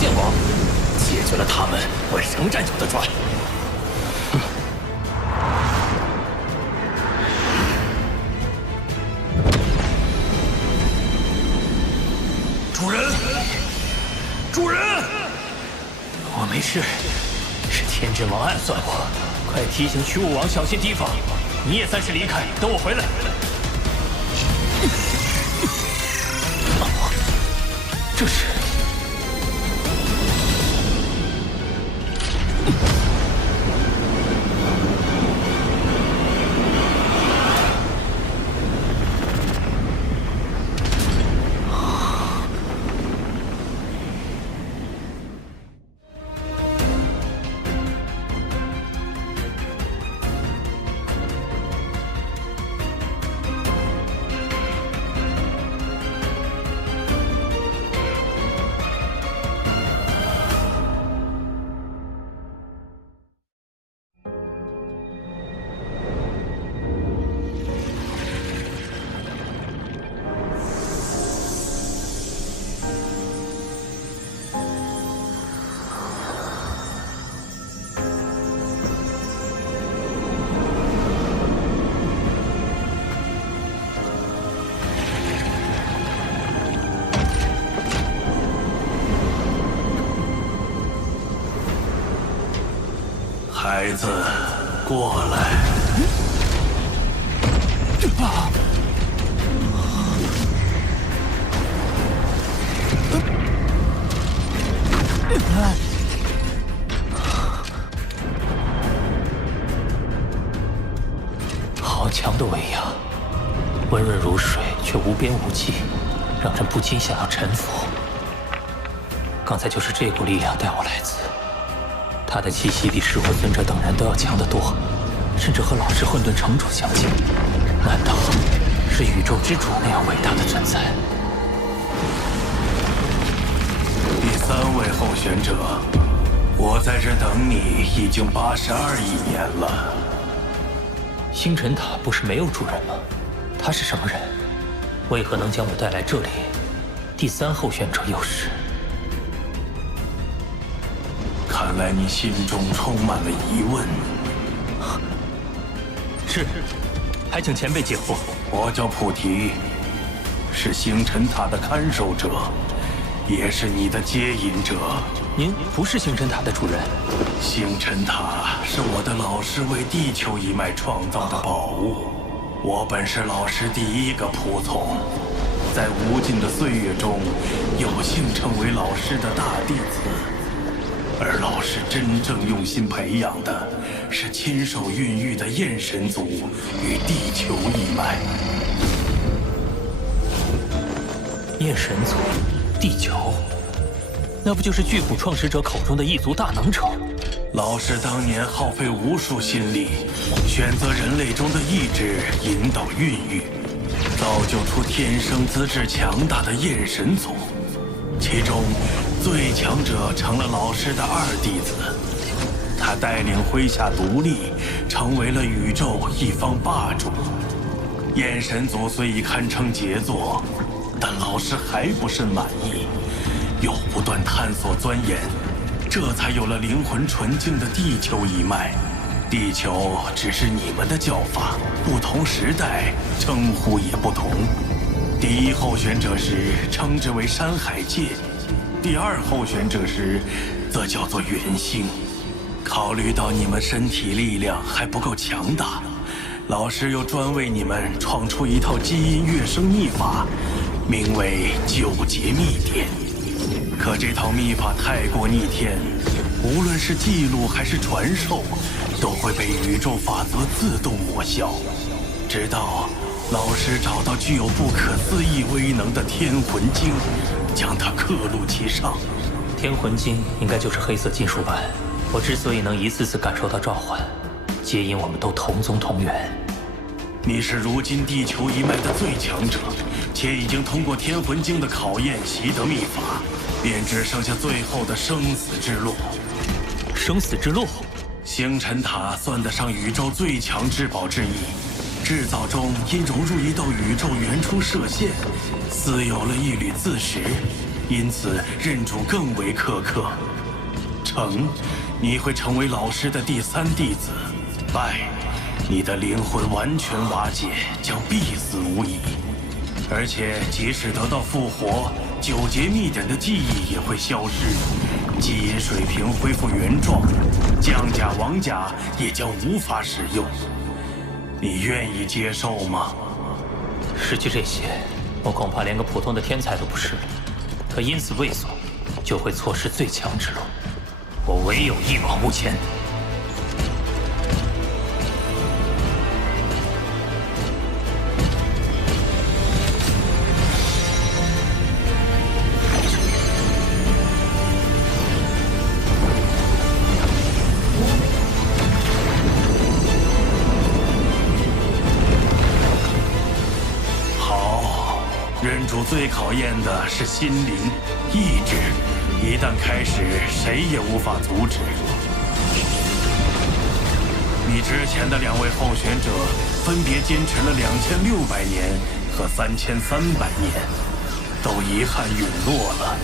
剑王，解决了他们，我仍然有得赚。主人，主人，我没事，是天真王暗算我。快提醒曲武王小心提防。你也暂时离开，等我回来。这是。孩子，过来。好强的威压，温润如水，却无边无际，让人不禁想要臣服。刚才就是这股力量带我来此。他的气息比石火尊者等人都要强得多，甚至和老师混沌城主相近。难道是宇宙之主那样伟大的存在？第3位候选者，我在这等你已经82亿年了。星辰塔不是没有主人吗？他是什么人？为何能将我带来这里？第3候选者又是？看来你心中充满了疑问。是，还请前辈解惑。我叫菩提，是星辰塔的看守者，也是你的接引者。您不是星辰塔的主人？星辰塔是我的老师为地球一脉创造的宝物，我本是老师第1个仆从，在无尽的岁月中，有幸成为老师的大弟子。而老师真正用心培养的，是亲手孕育的焰神族与地球一脉。焰神族，地球，那不就是巨斧创始者口中的异族大能者？老师当年耗费无数心力，选择人类中的意志引导孕育，造就出天生资质强大的焰神族。其中最强者成了老师的2弟子，他带领麾下独立，成为了宇宙一方霸主。焰神族虽已堪称杰作，但老师还不甚满意，又不断探索钻研，这才有了灵魂纯净的地球一脉。地球只是你们的叫法，不同时代称呼也不同。第1候选者时称之为山海界，第2候选者时则叫做元星。考虑到你们身体力量还不够强大，老师又专为你们创出一套基因跃升秘法，名为9节秘典。可这套秘法太过逆天，无论是记录还是传授，都会被宇宙法则自动抹消。直到老师找到具有不可思议威能的天魂晶，将它刻录其上。天魂晶应该就是黑色金属板。我之所以能一次次感受到召唤，皆因我们都同宗同源。你是如今地球一脉的最强者，且已经通过天魂晶的考验，习得秘法，便只剩下最后的生死之路。生死之路，星辰塔算得上宇宙最强至宝之一。制造中因融入一道宇宙原初射线，似有了一缕自识，因此认主更为苛刻。成，你会成为老师的第3弟子；败，你的灵魂完全瓦解，将必死无疑。而且，即使得到复活，9节秘典的记忆也会消失，基因水平恢复原状，降甲王甲也将无法使用。你愿意接受吗？失去这些，我恐怕连个普通的天才都不是了。可因此畏缩，就会错失最强之路。我唯有一往无前。好，认主最考验的是心灵、意志。一旦开始，谁也无法阻止。你之前的2位候选者分别坚持了2600年和3300年，都遗憾陨落了。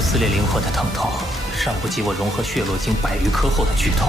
撕裂灵魂的疼痛，尚不及我融合血络晶100余颗后的剧痛。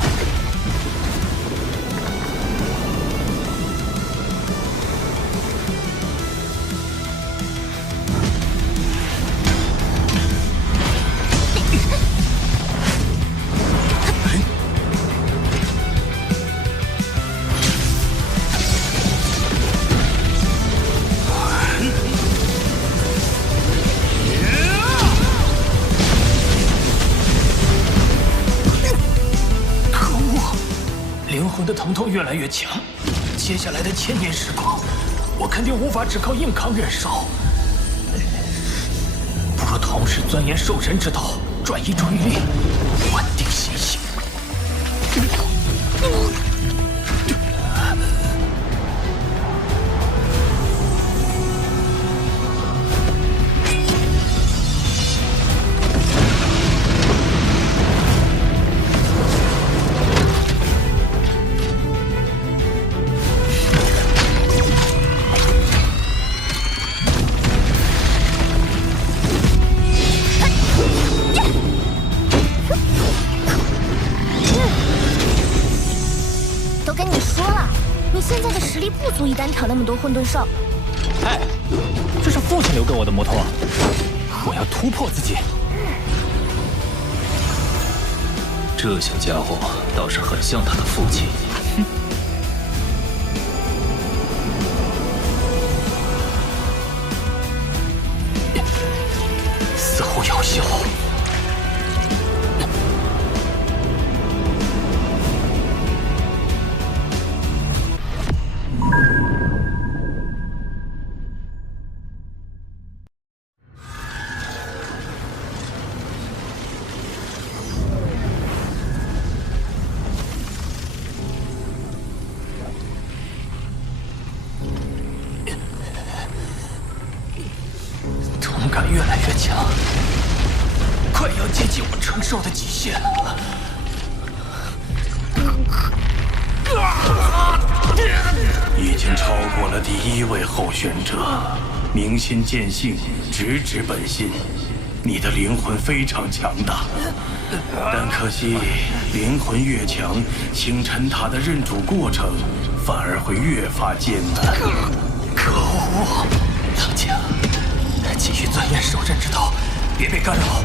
的疼痛越来越强，接下来的1000年时光，我肯定无法只靠硬扛忍受，不如同时钻研兽神之道，转移注意力，稳定心性。不足以单挑那么多混沌兽。哎，这是父亲留给我的魔头啊！我要突破自己。这小家伙倒是很像他的父亲。似乎有效。痛感越来越强，快要接近我承受的极限了。已经超过了第1位候选者，明心见性，直指本心。你的灵魂非常强大，但可惜灵魂越强，星辰塔的认主过程反而会越发艰难。可恶！冷静，继续钻研守阵之道，别被干扰。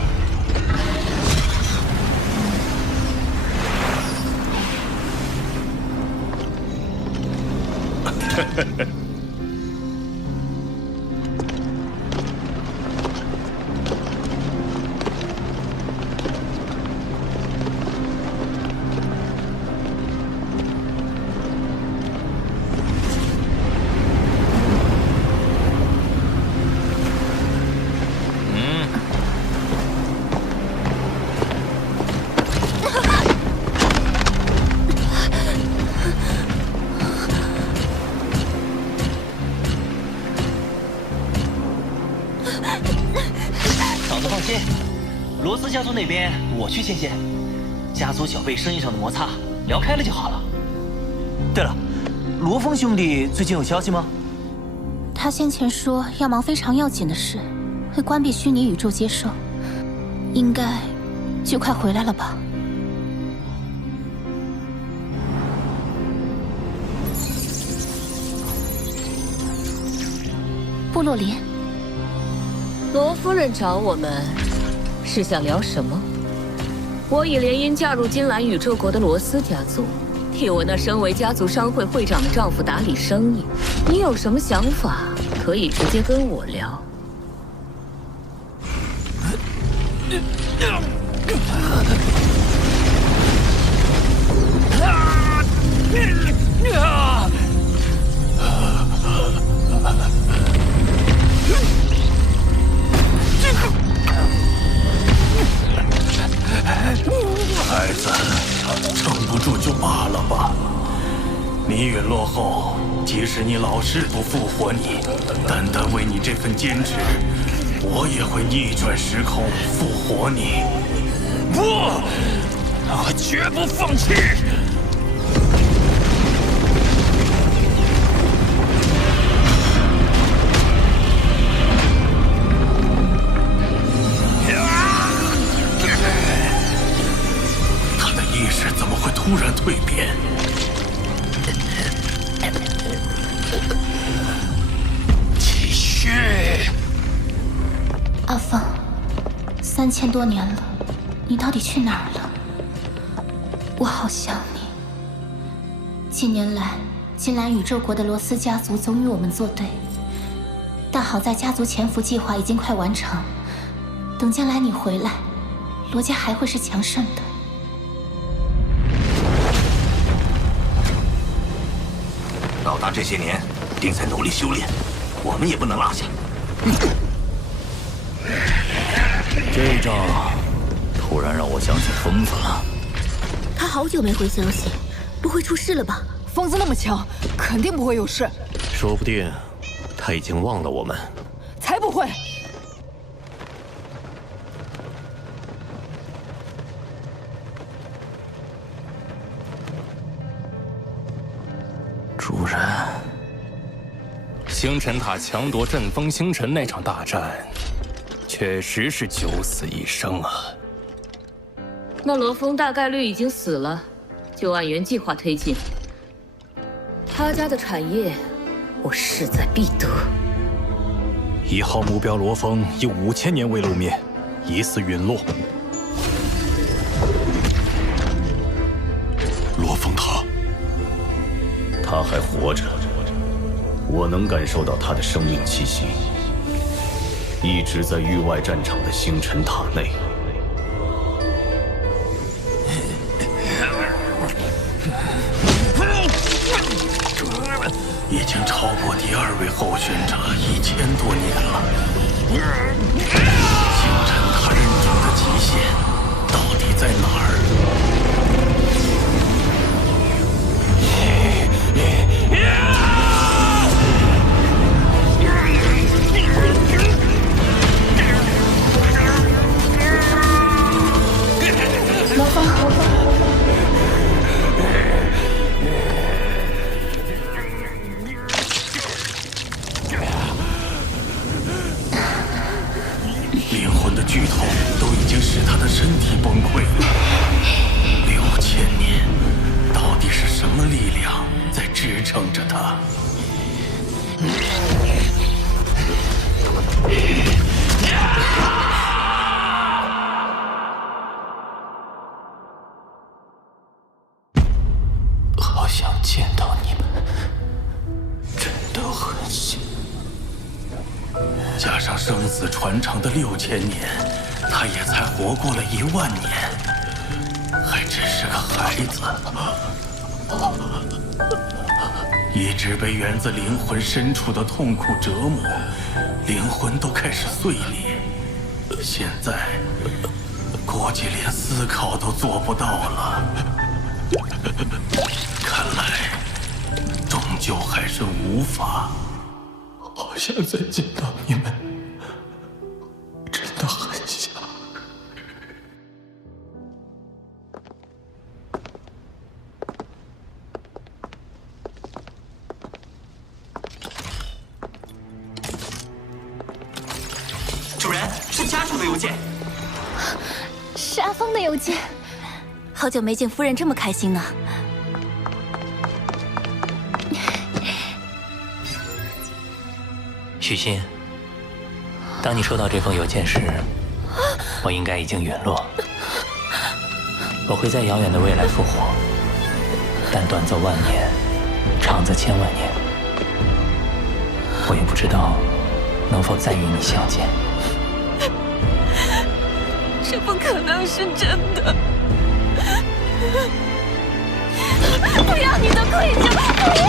子放心，罗斯家族那边我去牵线，家族小辈生意上的摩擦聊开了就好了。对了，罗峰兄弟最近有消息吗？他先前说要忙非常要紧的事，会关闭虚拟宇宙接收，应该就快回来了吧。部落里，罗夫人找我们，是想聊什么？我已联姻嫁入金兰宇宙国的罗斯家族，替我那身为家族商会会长的丈夫打理生意。你有什么想法，可以直接跟我聊。孩子，撑不住就罢了吧。你陨落后，即使你老师不复活你，单单为你这份坚持，我也会逆转时空复活你。不，我绝不放弃。怎么会突然蜕变？继续。阿凤，3000多年了，你到底去哪儿了？我好想你。近年来，金兰宇宙国的罗斯家族总与我们作对，但好在家族潜伏计划已经快完成，等将来你回来，罗家还会是强盛的。老大这些年定在努力修炼，我们也不能落下。这一仗突然让我想起疯子了。他好久没回消息，不会出事了吧？疯子那么强，肯定不会有事。说不定他已经忘了我们。才不会！主人，星辰塔强夺阵风星辰那场大战，确实是九死一生啊。那罗峰大概率已经死了，就按原计划推进。他家的产业，我势在必得。1号目标罗峰已5000年未露面，疑似陨落。罗峰他还活着，我能感受到他的生命气息，一直在域外战场的星辰塔内。已经超过第2位候选者1000多年了。星辰塔认证的极限到底在哪儿？罗峰，灵魂的剧痛都已经使他的身体崩溃了。6000年，到底是什么力量在支撑着他？好想见到你们，真的很想。加上生死传承的6000年，他也才活过了10000年，还只是个孩子。一直被源自灵魂深处的痛苦折磨，灵魂都开始碎裂。现在，估计连思考都做不到了。看来，终究还是无法。好想再见到你们，真的很想。是阿峰的邮件，好久没见夫人这么开心呢。许昕，当你收到这封邮件时，我应该已经陨落。我会在遥远的未来复活，但短则万年，长则千万年。我也不知道能否再与你相见。这不可能是真的！不要你的愧疚，不要！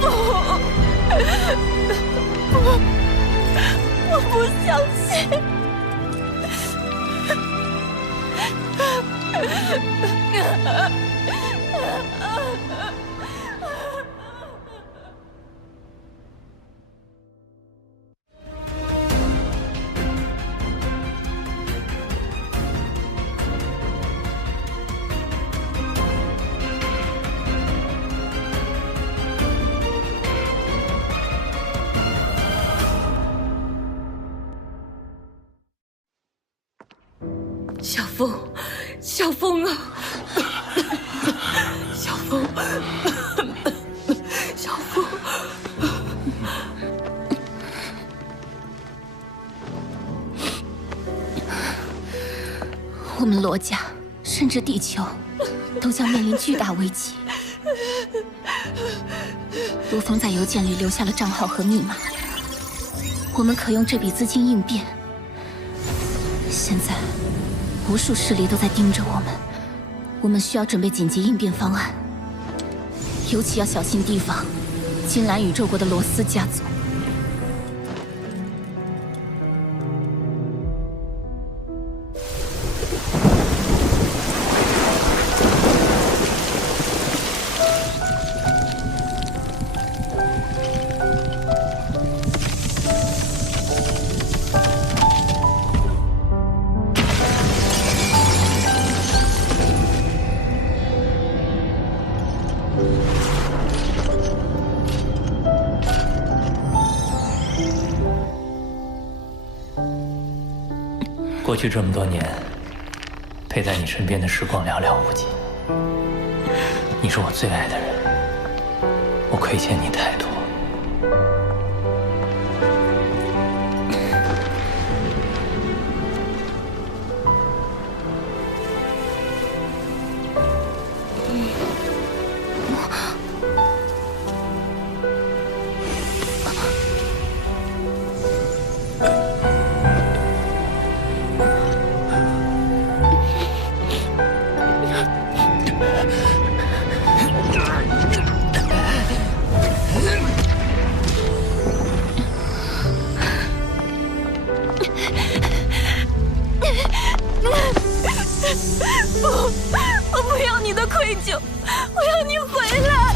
不，我不相信。小风，小风啊，小风，小风，我们罗家，甚至地球，都将面临巨大危机。罗峰在邮件里留下了账号和密码，我们可用这笔资金应变。现在，无数势力都在盯着我们，我们需要准备紧急应变方案，尤其要小心提防金兰宇宙国的罗斯家族。过去这么多年，陪在你身边的时光寥寥无几。你是我最爱的人，我亏欠你太多。我不要你的愧疚，我要你回来。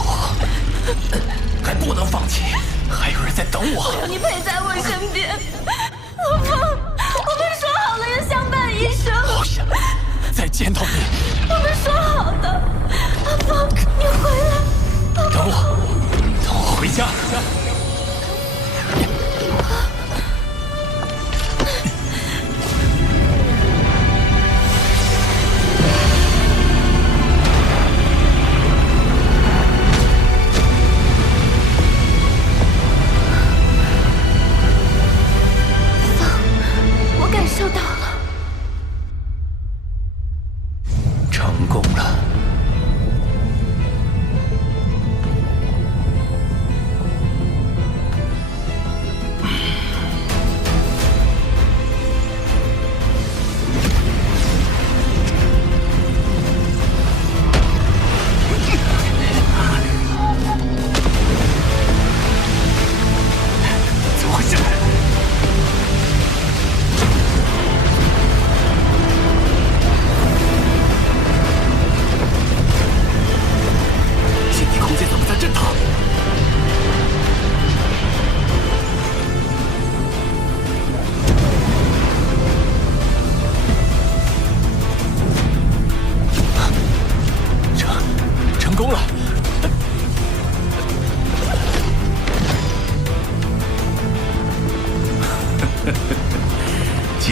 还不能放弃，还有人在等我。我要你陪在我身边，阿峰，我们说好了要相伴一生。好想再见到你。我们说好的，阿峰，你回来。等我回家。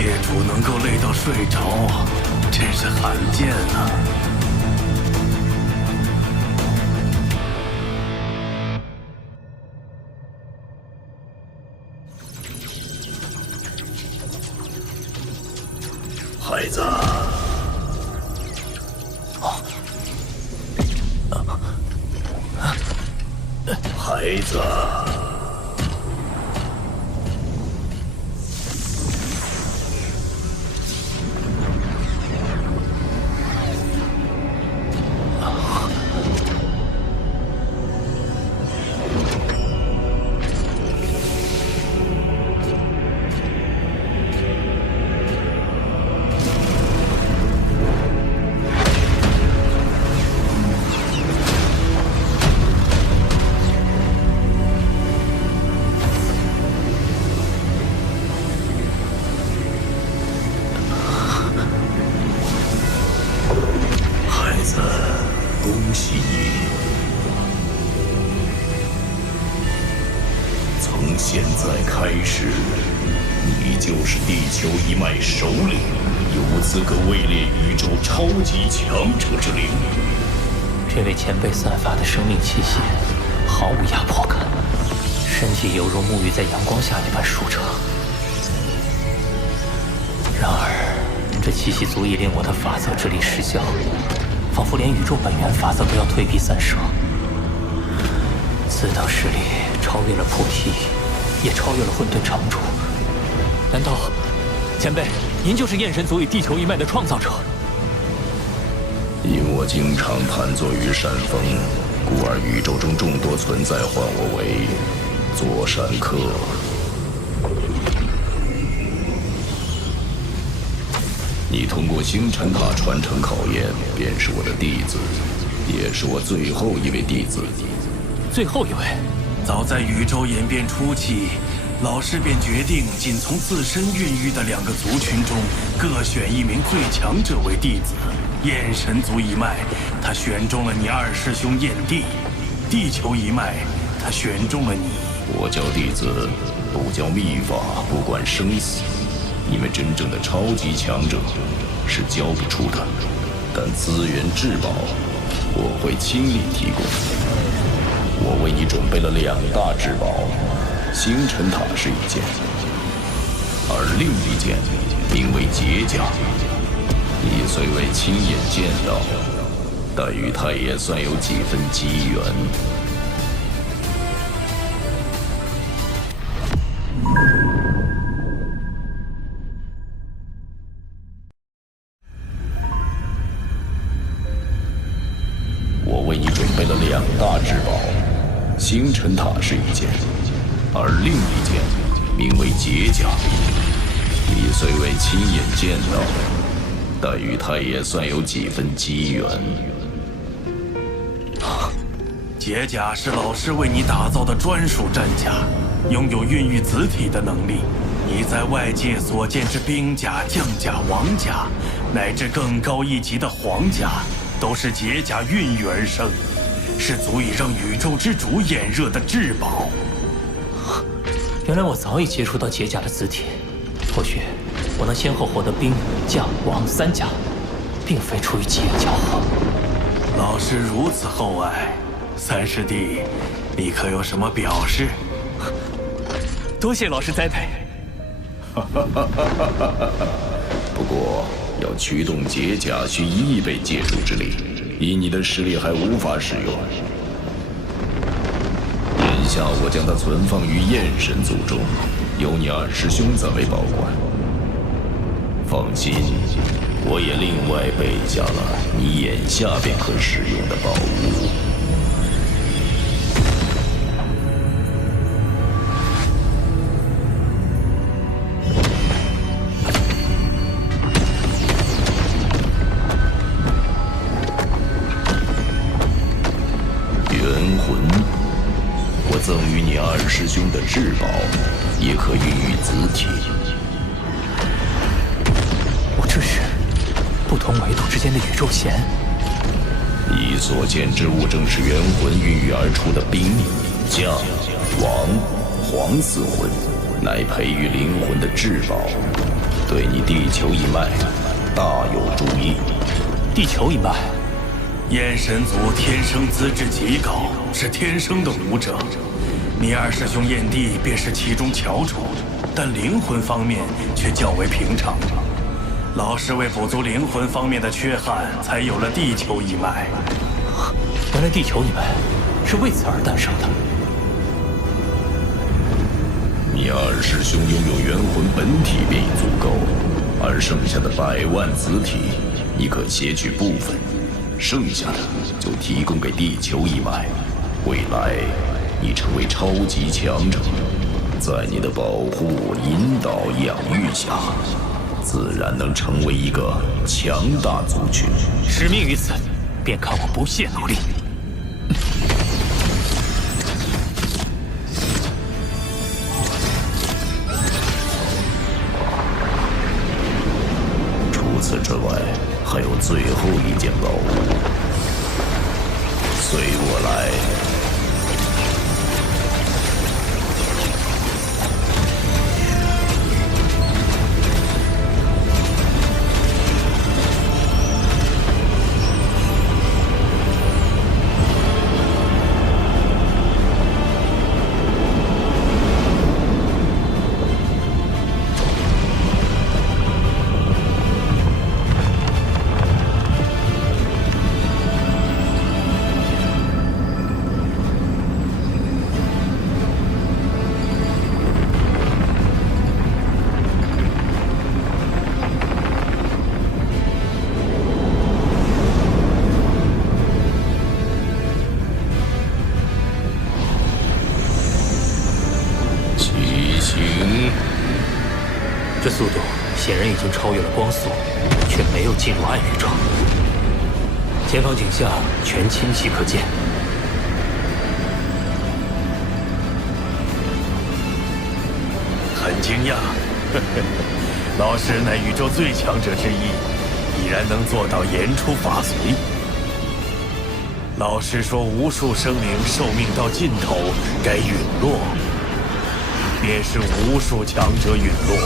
业主能够累到睡着，真是罕见啊！孩子，孩子。现在开始，你就是地球一脉首领，有资格位列宇宙超级强者之列。这位前辈散发的生命气息毫无压迫感，身体犹如沐浴在阳光下一般舒畅。然而，这气息足以令我的法则之力失效，仿佛连宇宙本源法则都要退避三舍。此等实力超越了菩提，也超越了混沌常主。难道，前辈，您就是焰神族与地球一脉的创造者？因我经常盘坐于山峰，故而宇宙中众多存在唤我为座山客。你通过星辰塔传承考验，便是我的弟子，也是我最后一位弟子。最后一位？早在宇宙演变初期，老师便决定仅从自身孕育的两个族群中各选一名最强者为弟子。焰神族一脉，他选中了你二师兄焰帝；地球一脉，他选中了你。我教弟子，不教秘法，不管生死。你们真正的超级强者是教不出的，但资源至宝我会亲力提供。我为你准备了两大至宝，星辰塔是一件，而另一件名为劫甲。你虽未亲眼见到，但与它也算有几分机缘。我为你准备了两大至宝，星辰塔是一件，而另一件名为劫甲。你虽未亲眼见到，但与他也算有几分机缘。劫甲是老师为你打造的专属战甲，拥有孕育子体的能力。你在外界所见之兵甲、将甲、王甲，乃至更高一级的皇甲，都是劫甲孕育而生，是足以让宇宙之主眼热的至宝。原来我早已接触到劫甲的子体，或许我能先后获得兵、将、王三甲，并非出于机缘巧合。老师如此厚爱，三师弟，你可有什么表示？多谢老师栽培。不过，要驱动劫甲需1亿倍借助之力，以你的实力还无法使用。眼下我将它存放于焰神族中，由你二师兄暂为保管。放心，我也另外备下了你眼下便可使用的宝物。元魂，我赠予你二师兄的至宝，也可孕育子体。这是不同维度之间的宇宙弦。你所见之物正是元魂孕育而出的兵、将、王、皇四魂，乃培育灵魂的至宝。对对你地球一脉大有注意。地球一脉，燕神族天生资质极高，是天生的武者。你二师兄燕帝便是其中翘楚，但灵魂方面却较为平常。老师为补足灵魂方面的缺憾，才有了地球一脉。原来地球一脉是为此而诞生的。你二师兄拥有元魂本体便已足够，而剩下的100万子体，你可截取部分，剩下的就提供给地球一脉。未来你成为超级强者，在你的保护、引导、养育下，自然能成为一个强大族群。使命于此，便看我不懈努力。除此之外，还有最后一件宝物，随我来。这速度显然已经超越了光速，却没有进入暗宇宙。前方景象全清晰可见。很惊讶，老师乃宇宙最强者之一，已然能做到言出法随。老师说，无数生灵寿命到尽头该陨落，便是无数强者陨落。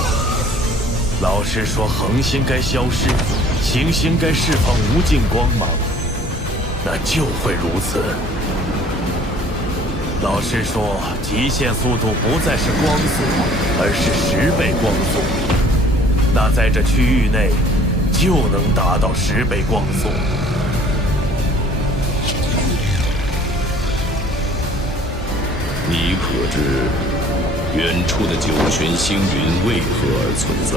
老师说，恒星该消失，行星该释放无尽光芒，那就会如此。老师说，极限速度不再是光速，而是10倍光速。那在这区域内，就能达到10倍光速。你可知远处的九玄星云为何而存在？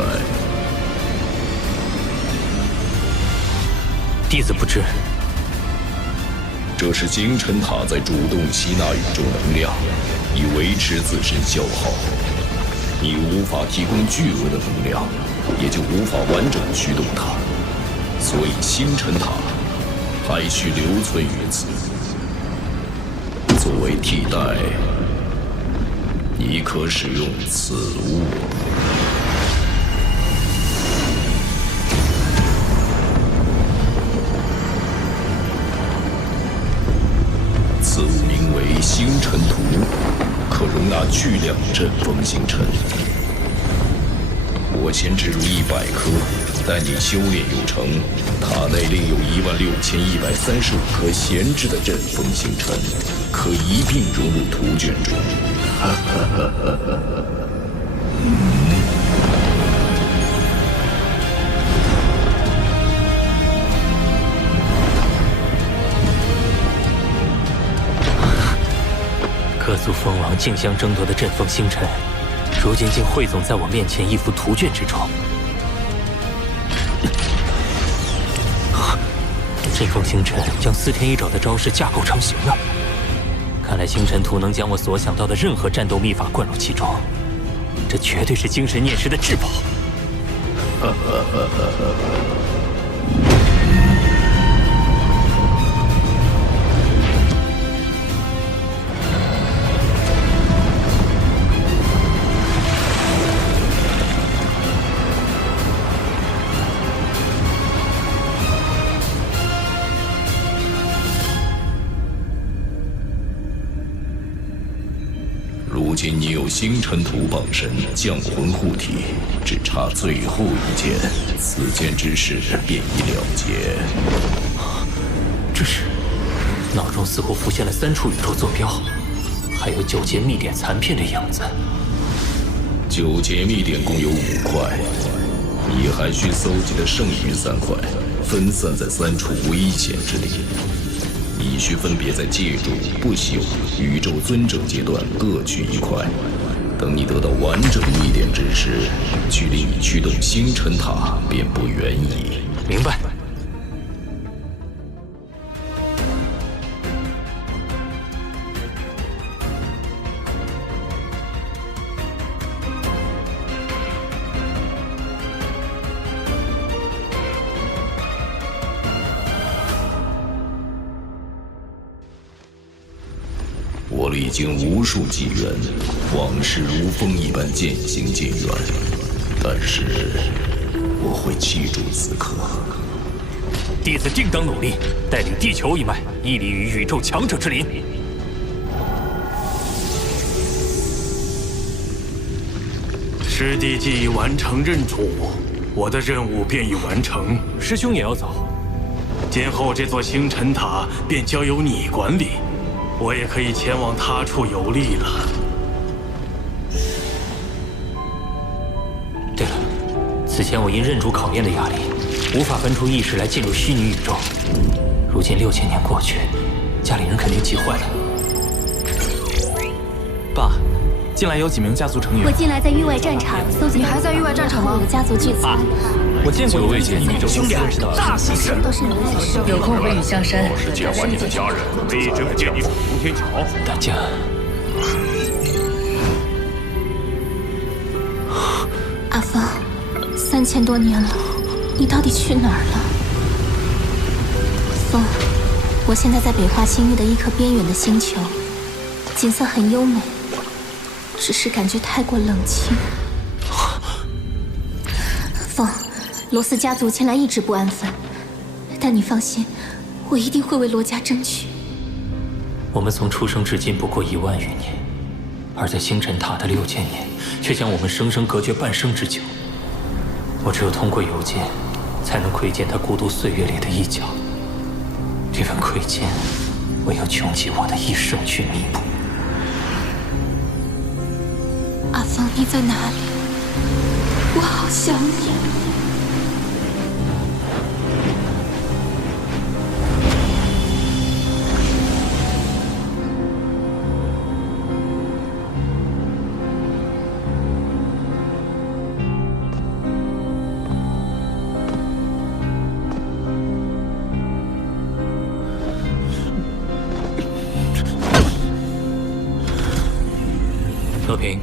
弟子不知。这是星辰塔在主动吸纳宇宙能量，以维持自身消耗。你无法提供巨额的能量，也就无法完整驱动它。所以星辰塔还需留存于此。作为替代，你可使用此物。此物名为星辰图，可容纳巨量阵风星辰。我先置入100颗，待你修炼有成，塔内另有16135颗闲置的阵风星辰，可一并融入图卷中。各族蜂王竞相争夺的阵风星辰，如今竟汇总在我面前一幅图卷之中。阵风星辰将4天1爪的招式架构成型了。看来星辰图能将我所想到的任何战斗秘法灌入其中，这绝对是精神念师的至宝。如今你有星辰图傍身，降魂护体，只差差最后一剑，此剑之事便已了结。这是，脑中似乎浮现了3处宇宙坐标，还有9节秘典残片的影子。9节秘典共有5块，你还需搜集的剩余3块，分散在3处危险之地。你需分别在戒主、不朽、宇宙尊者阶段各取1块。等你得到完整秘典之时，距离你驱动星辰塔便不远矣。明白。我历经无数纪元，往事如风一般渐行渐远，但是我会记住此刻。弟子定当努力，带领地球一脉屹立于宇宙强者之林。师弟既已完成任主，我的任务便已完成。师兄也要走，今后这座星辰塔便交由你管理。我也可以前往他处游历了。对了，此前我因认主考验的压力，无法分出意识来进入虚拟宇宙。如今6000年过去，家里人肯定急坏了。爸，近来有几名家族成员。我近来在域外战场搜集。你还在域外战场吗？我的家族聚餐。我见过久未见宇宙兄弟，大喜事！都是你的事。有空回雨香山。我是见完你的家人，我一直不见你闯通天桥。大家，阿峰，3000多年了，你到底去哪儿了？风，我现在在北化星域的一颗边远的星球，景色很优美，只是感觉太过冷清。风。罗斯家族前来一直不安分，但你放心，我一定会为罗家争取。我们从出生至今不过1万余年，而在星辰塔的6000年，却将我们生生隔绝半生之久。我只有通过邮件，才能窥见他孤独岁月里的一角。这份窥见，我要穷尽我的一生去弥补。阿峰，你在哪里？我好想你。和平，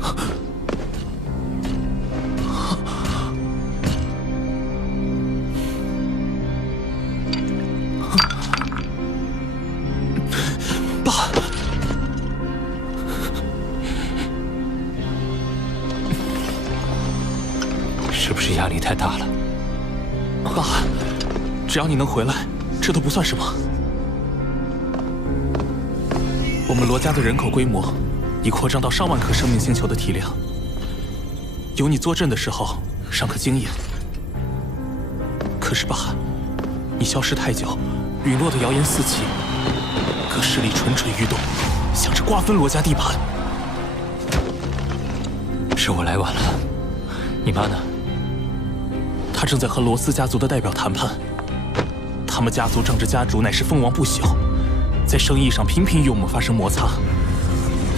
爸，是不是压力太大了？爸，只要你能回来，这都不算什么。我们罗家的人口规模已扩张到上万颗生命星球的体量，有你坐镇的时候尚可经营。可是爸，你消失太久，陨落的谣言四起，各势力蠢蠢欲动，想着瓜分罗家地盘。是我来晚了，你妈呢？他正在和罗斯家族的代表谈判。他们家族仗着家主乃是蜂王不朽，在生意上频频与我们发生摩擦。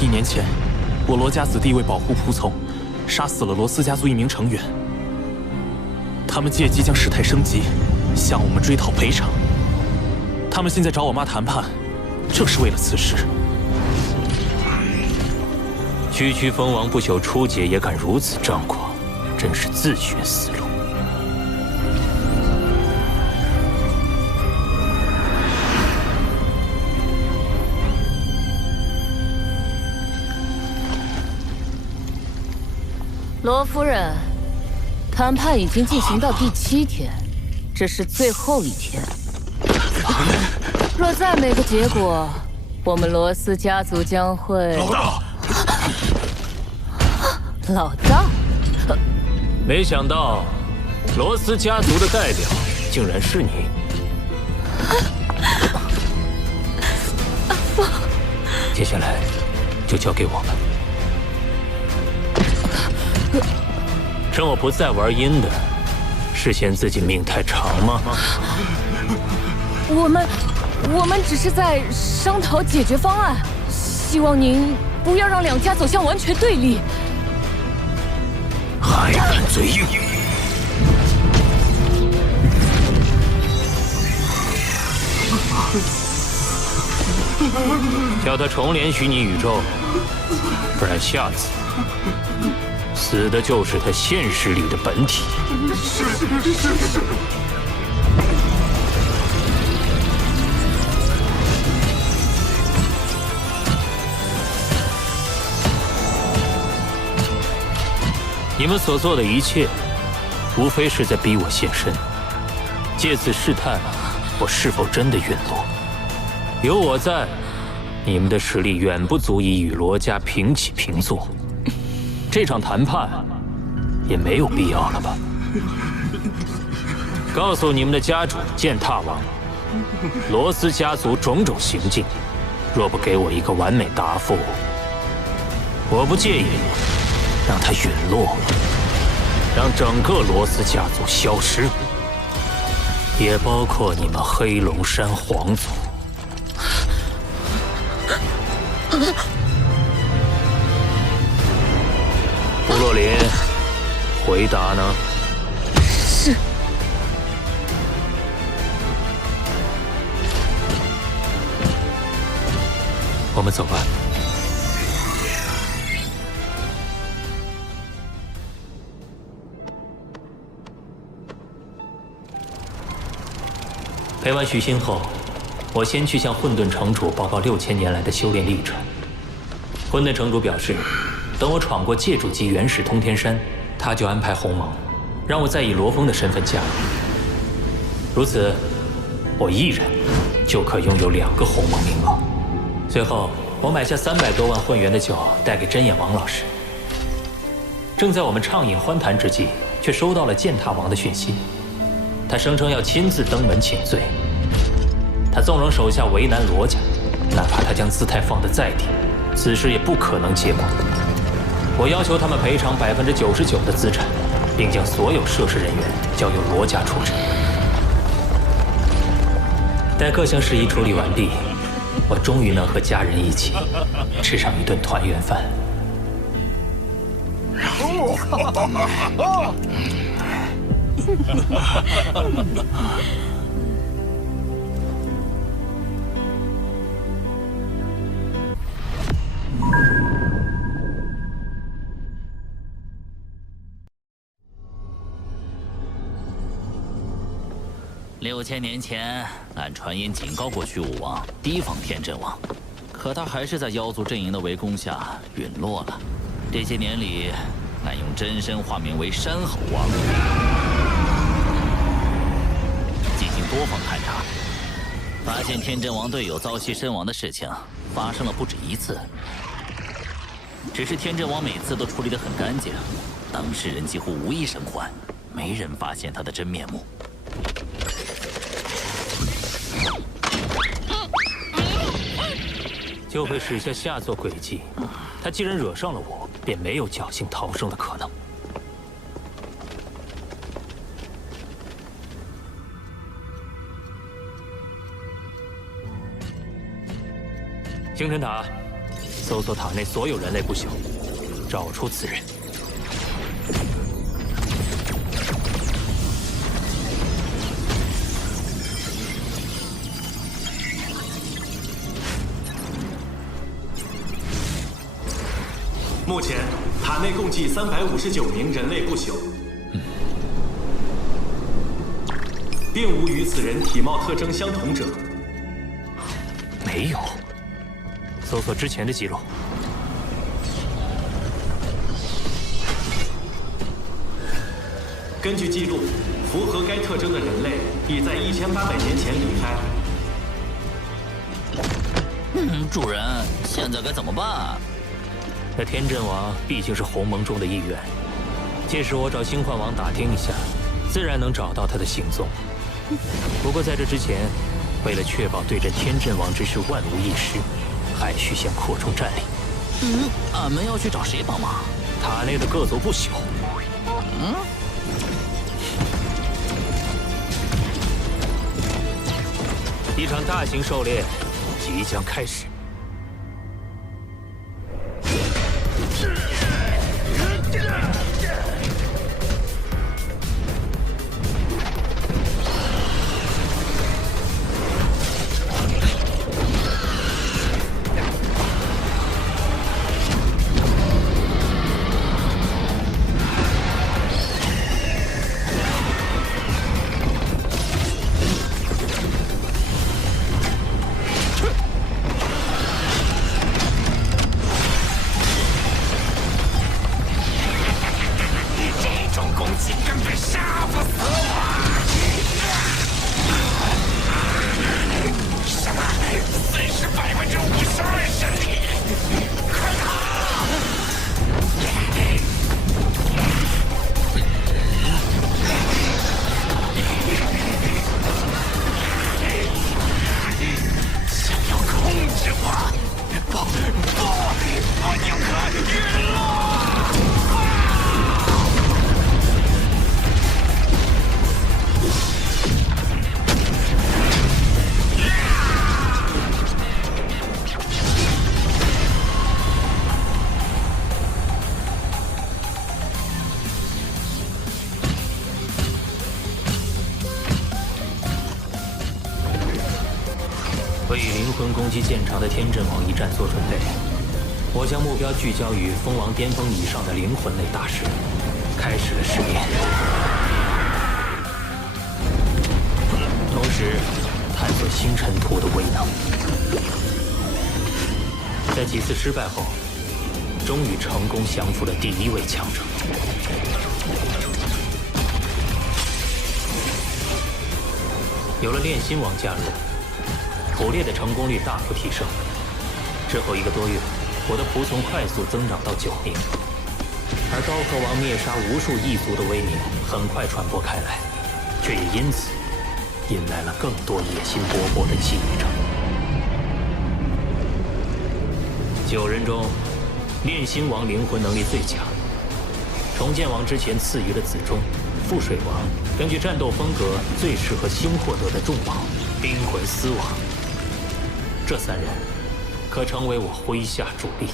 1年前，我罗家子弟为保护仆从，杀死了罗斯家族1名成员。他们借机将事态升级，向我们追讨赔偿。他们现在找我妈谈判，正是为了此事。区蜂王不朽初阶也敢如此张狂，真是自寻死路。罗夫人，谈判已经进行到第7天，这是最后一天。若再没个结果，我们罗斯家族将会……老大，没想到，罗斯家族的代表竟然是你。阿凤，接下来就交给我们。趁我不再玩阴的，是嫌自己命太长吗？我们只是在商讨解决方案，希望您不要让两家走向完全对立。还敢嘴硬！叫他重连虚拟宇宙，不然下次死的就是他现实里的本体。是。你们所做的一切，无非是在逼我现身，借此试探我是否真的陨落。有我在，你们的实力远不足以与罗家平起平坐，这场谈判也没有必要了吧？告诉你们的家主践踏王，罗斯家族种种行径，若不给我一个完美答复，我不介意让他陨落，让整个罗斯家族消失，也包括你们黑龙山皇族。布洛林，回答呢？是。我们走吧。陪完许昕后，我先去向混沌城主报告6000年来的修炼历程。混沌城主表示，等我闯过界主级原始通天山，他就安排鸿蒙，让我再以罗峰的身份加入。如此，我一人就可拥有2个鸿蒙名额。随后，我买下300多万混元的酒，带给真眼王老师。正在我们畅饮欢谈之际，却收到了践踏王的讯息。他声称要亲自登门请罪。他纵容手下为难罗家，哪怕他将姿态放得再低，此事也不可能结果。我要求他们赔偿99%的资产，并将所有涉事人员交由罗家处置。待各项事宜处理完毕，我终于能和家人一起吃上一顿团圆饭。6000年前，俺传音警告过虚武王提防天阵王，可他还是在妖族阵营的围攻下陨落了。这些年里，俺用真身化名为山吼王，进行多方勘察，发现天阵王队友遭袭身亡的事情发生了不止1次。只是天阵王每次都处理得很干净，当事人几乎无一生还，没人发现他的真面目。就会使下下作诡计。他既然惹上了我，便没有侥幸逃生的可能。星辰塔，搜索塔内所有人类不朽，找出此人。目前塔内共计359名人类不朽，并无与此人体貌特征相同者。没有。搜索之前的记录。根据记录，符合该特征的人类已在1800年前离开。主人，现在该怎么办？那天阵王毕竟是鸿蒙中的一员，届时我找星幻王打听一下，自然能找到他的行踪。不过在这之前，为了确保对阵天阵王之事万无一失，还需先扩充战力。俺们要去找谁帮忙？塔内的各族不朽。一场大型狩猎即将开始。为与灵魂攻击见长的天阵王一战做准备，我将目标聚焦于封王巅峰以上的灵魂类大师，开始了试炼。同时，探索星辰图的威能。在几次失败后，终于成功降服了第一位强者。有了炼心王加入，捕猎的成功率大幅提升。之后1个多月，我的仆从快速增长到9名，而刀河王灭杀无数异族的威名很快传播开来，却也因此引来了更多野心勃勃的觊觎者。9人中，炼心王灵魂能力最强，重建王之前赐予了子忠、覆水王根据战斗风格最适合新获得的重宝冰魂丝王。这3人可成为我麾下主力。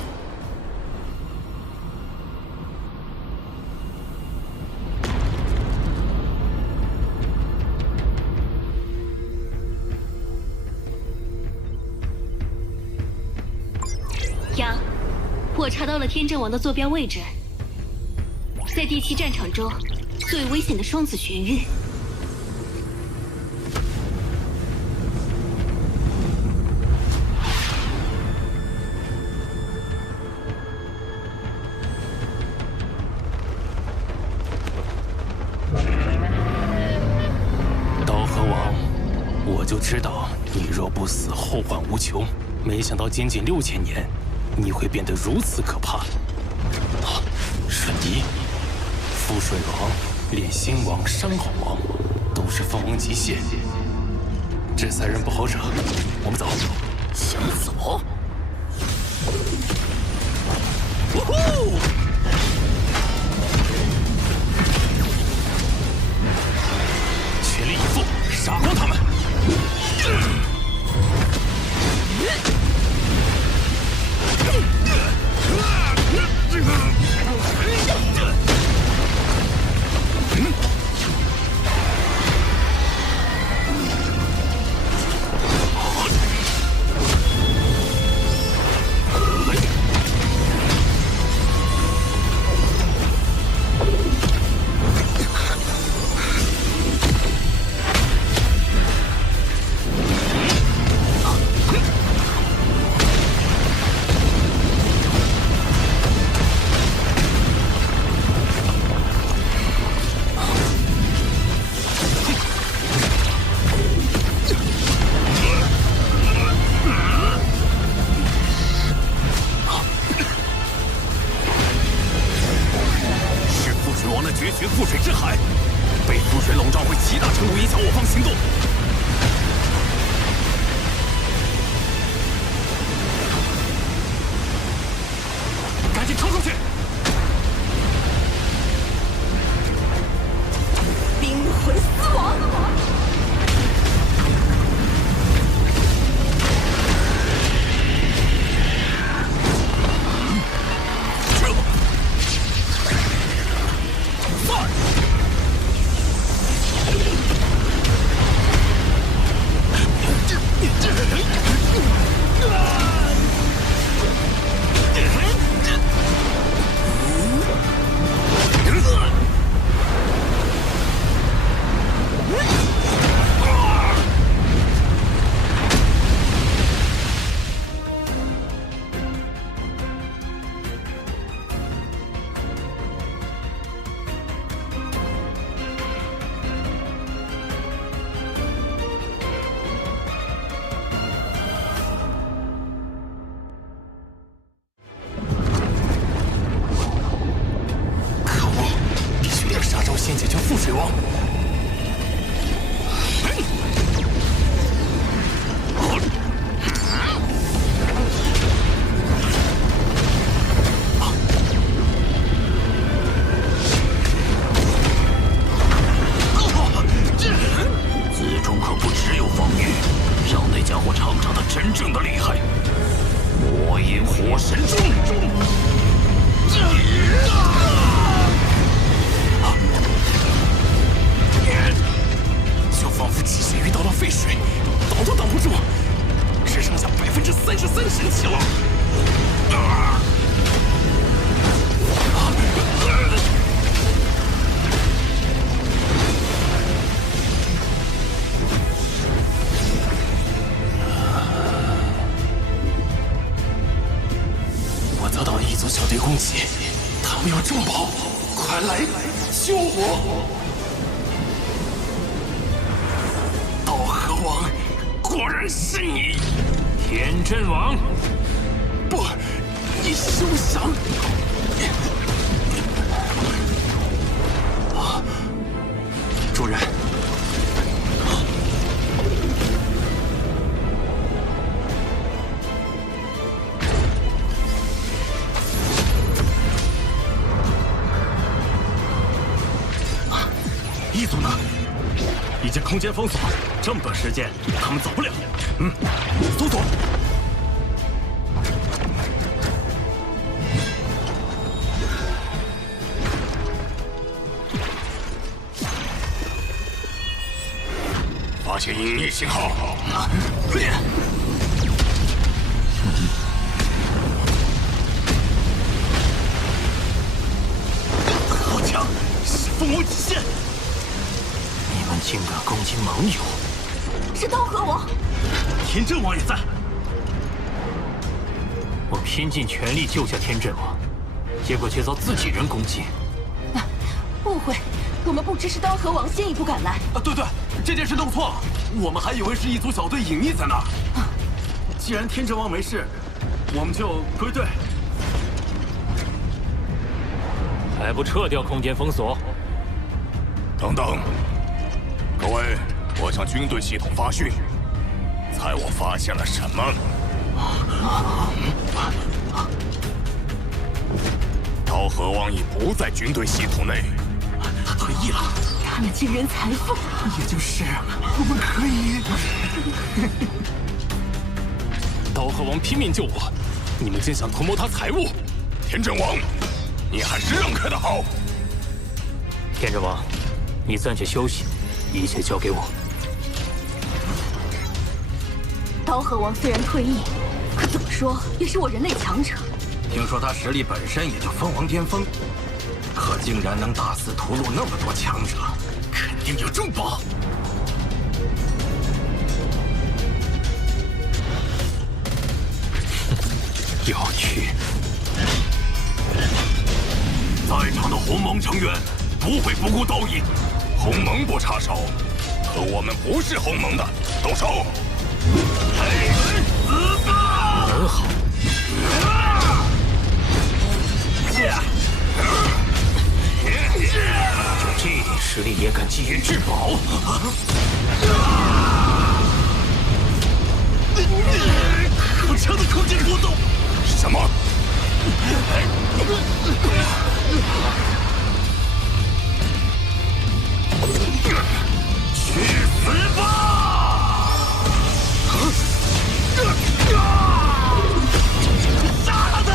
杨，我查到了天阵王的坐标位置，在第7战场中最危险的双子玄域。刀河王，我就知道你若不死，后患无穷。没想到仅仅6000年，你会变得如此可怕。瞬移、覆水王、炼心王、山海王，都是凤凰极限。这3人不好惹，我们走。想走？呜呼！全力以赴，杀光他们！总召会极大程度影响我方行动。赶紧冲出去！冰魂丝王。先解决覆水王。此中可不只有防御，让那家伙尝尝他真正的厉害。魔音火神钟。就仿佛积雪遇到了沸水，挡都挡不住，只剩下33%神器了。我遭到异族小队攻击，他们有重宝，快来救我！道和王，果然是你，天阵王！不，你休想！主人。异族呢？已经空间封锁，这么短时间，他们走不了。搜索。发现隐匿信号。好强，是凤凰极限！你们竟敢攻击盟友！是刀河王，天阵王也在。我拼尽全力救下天阵王，结果却遭自己人攻击。误会，我们不支持刀河王先一步赶来。对，这件事弄错了，我们还以为是一族小队隐匿在那儿。既然天阵王没事，我们就归队。还不撤掉空间封锁？等等，各位，我向军队系统发讯，猜我发现了什么？刀河王已不在军队系统内，他退役了。他们惊人财富，也就是我们可以。刀河王拼命救我，你们竟想图谋他财物？天阵王，你还是让开的好。天阵王，你暂且休息，一切交给我。刀河王虽然退役，可怎么说也是我人类强者。听说他实力本身也就凤凰巅峰，可竟然能大肆屠戮那么多强者，肯定有重宝。有趣。在场的鸿蒙成员不会不顾道义，鸿蒙不插手，可我们不是鸿蒙的，动手！黑人死吧！很好。这点实力也敢觊觎至宝？可枪的空间波动！什么？去死吧！杀了他！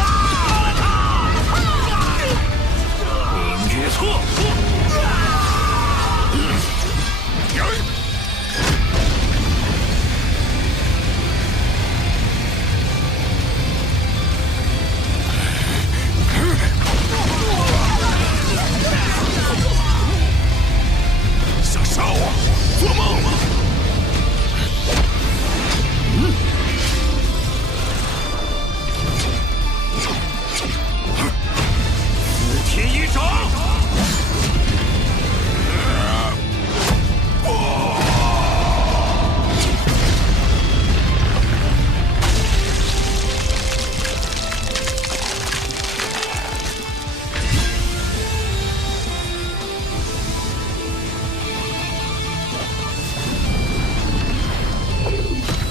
明月错！想杀我？做梦吗？四天一掌！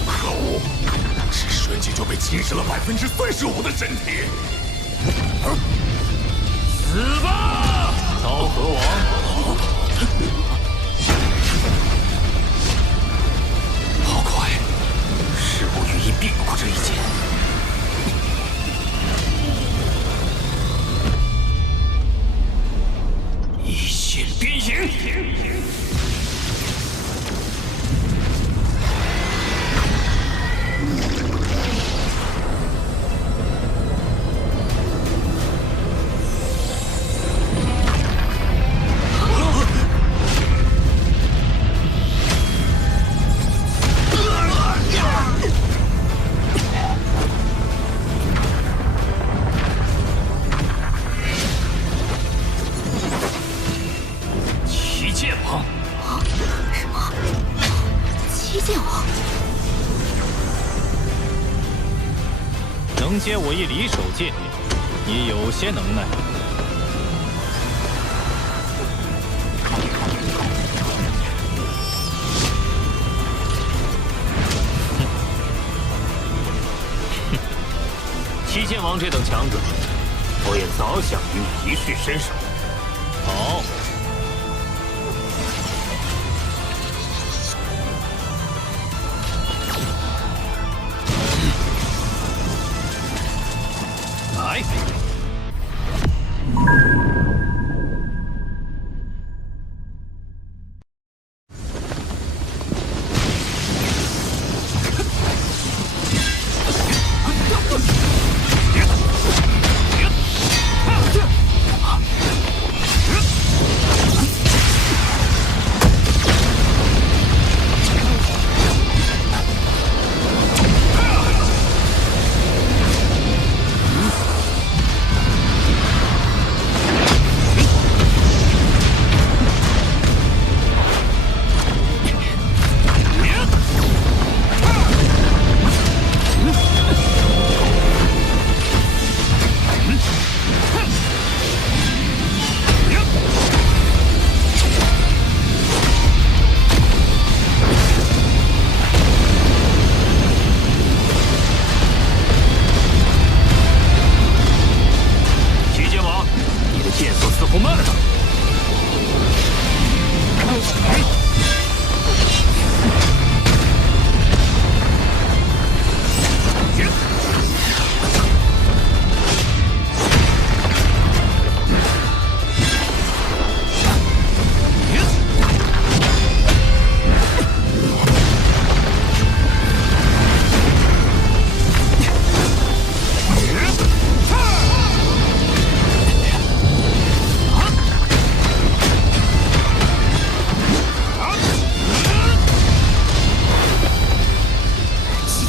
可恶！只瞬间就被侵蚀了35%的身体。死吧，刀河王！好快！事无语意避不过这一剑。一线边影。旗剑王，什么？旗剑王？能接我一离手剑，也有些能耐。旗剑王这等强者，我也早想与你一试身手。好。来。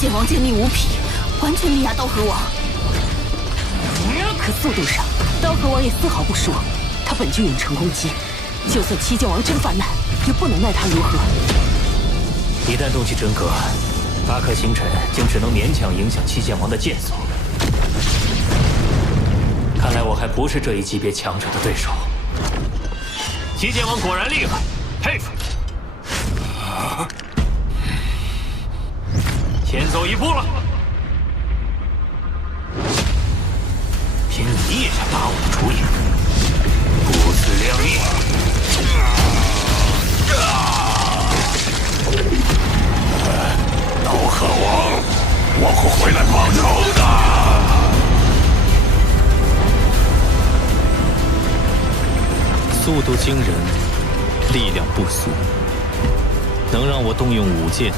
剑王坚硬无匹，完全力压刀河王。可速度上，刀河王也丝毫不输。他本就远程攻击，就算七剑王真犯难，也不能奈他如何。一旦动起真格，8颗星辰竟只能勉强影响七剑王的剑速。看来我还不是这一级别强者的对手。齐剑王果然厉害，佩服。先走一步了，凭你也想打我的主意，不自量力！刀客王，我会回来报仇的。速度惊人，力量不俗，能让我动用武剑。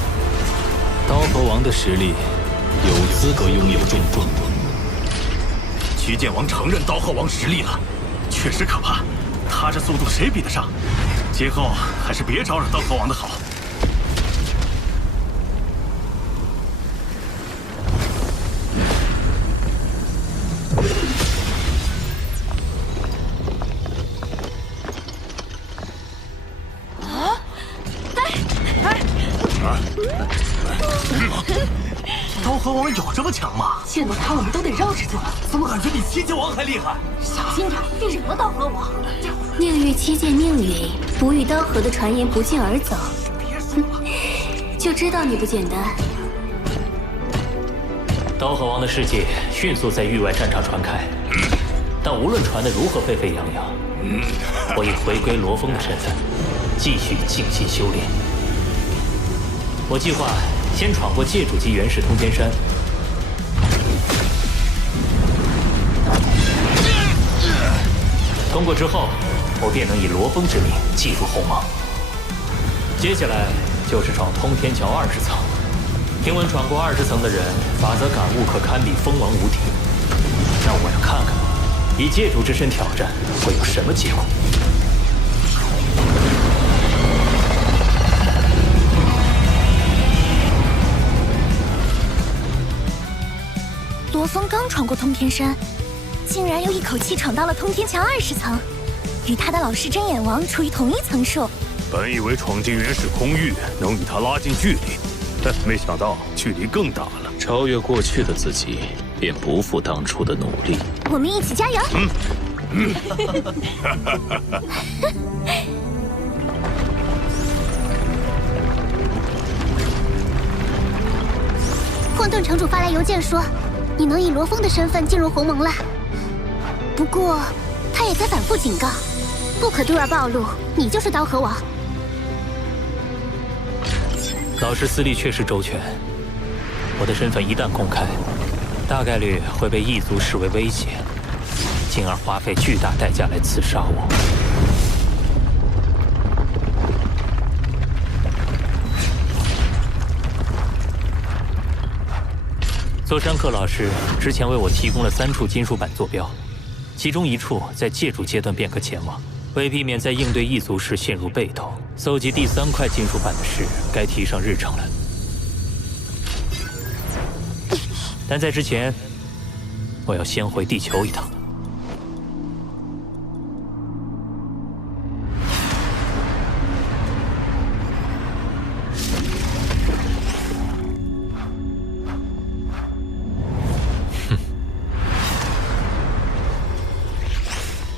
刀河王的实力，有资格拥有重重。齐剑王承认刀河王实力了，确实可怕。他这速度谁比得上？今后还是别招惹刀河王的好。刀河王有这么强吗？见到他我们都得绕着走。怎么感觉比齐剑王还厉害？小心点，别惹了刀河王。宁与七剑命运，不与刀河的传言不胫而走，就知道你不简单。刀河王的事迹迅速在域外战场传开，但无论传得如何沸沸扬扬，我以回归罗峰的身份，继续静心修炼。我计划先闯过界主级原始通天山，通过之后，我便能以罗峰之名进入鸿蒙。接下来就是闯通天桥20层。听闻闯过20层的人，法则感悟可堪比封王无敌。那我要看看，以界主之身挑战会有什么结果。罗峰刚闯过通天山，竟然又一口气闯到了通天桥20层，与他的老师睁眼王处于同一层数。本以为闯进原始空域能与他拉近距离，但没想到距离更大了。超越过去的自己，便不负当初的努力。我们一起加油！混沌城主发来邮件说，你能以罗峰的身份进入鸿蒙了。不过，他也在反复警告，不可对外暴露你就是刀河王。老师思虑确实周全，我的身份一旦公开，大概率会被异族视为威胁，进而花费巨大代价来刺杀我。座山客老师之前为我提供了3处金属板坐标，其中1处在界主阶段便可前往。为避免在应对异族时陷入被动，搜集第3块金属板的事该提上日程了。但在之前，我要先回地球一趟。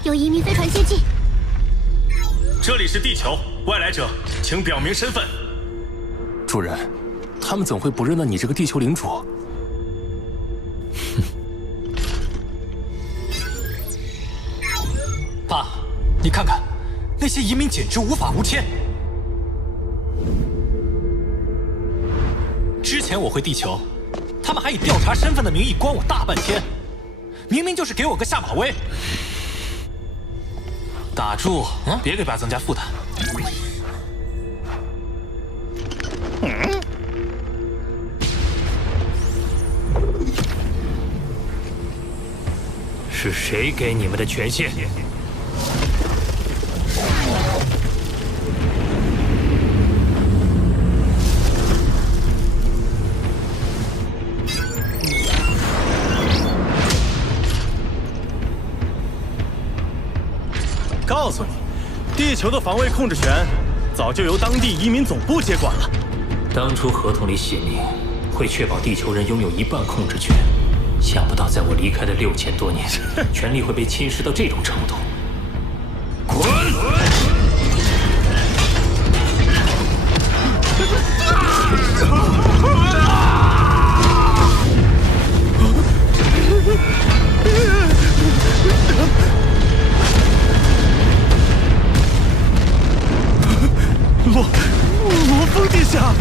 有移民飞船接近。这里是地球，外来者，请表明身份。主人，他们怎会不认得你这个地球领主？爸，你看看，那些移民简直无法无天。之前我回地球，他们还以调查身份的名义关我大半天，明明就是给我个下马威。打住，别给爸增加负担。是谁给你们的权限？告诉你，地球的防卫控制权早就由当地移民总部接管了。当初合同里写明会确保地球人拥有1半控制权，想不到在我离开的6000多年，权力会被侵蚀到这种程度。滚！罗峰殿下。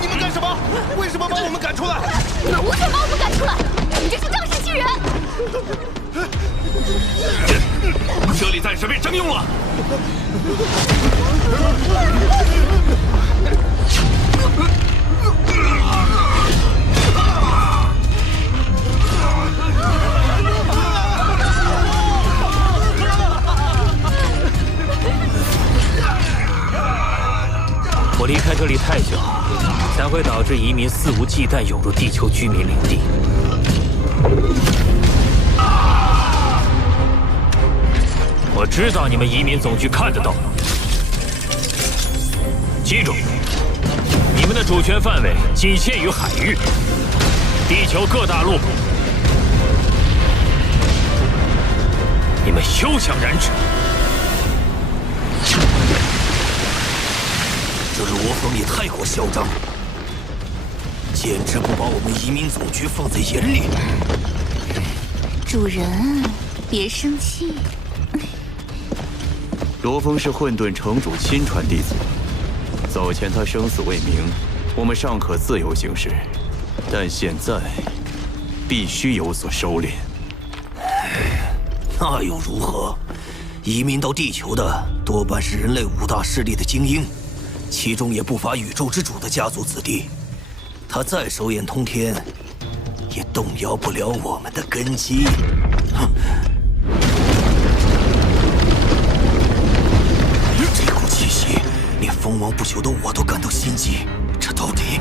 你们干什么？为什么把我们赶出来？你们无权把我们赶出来！你这是仗势欺人！这里暂时被征用了。我离开这里太久，才会导致移民肆无忌惮涌入地球居民领地。我知道你们移民总局看得到。记住，你们的主权范围仅限于海域，地球各大陆，你们休想染指。这罗峰也太过嚣张，简直不把我们移民总局放在眼里。主人，别生气。罗峰是混沌城主亲传弟子，早前他生死未明，我们尚可自由行事，但现在必须有所收敛。那又如何？移民到地球的多半是人类5大势力的精英，其中也不乏宇宙之主的家族子弟。他再手眼通天，也动摇不了我们的根基。哼！这股气息，连封王不朽的我都感到心悸。这到底……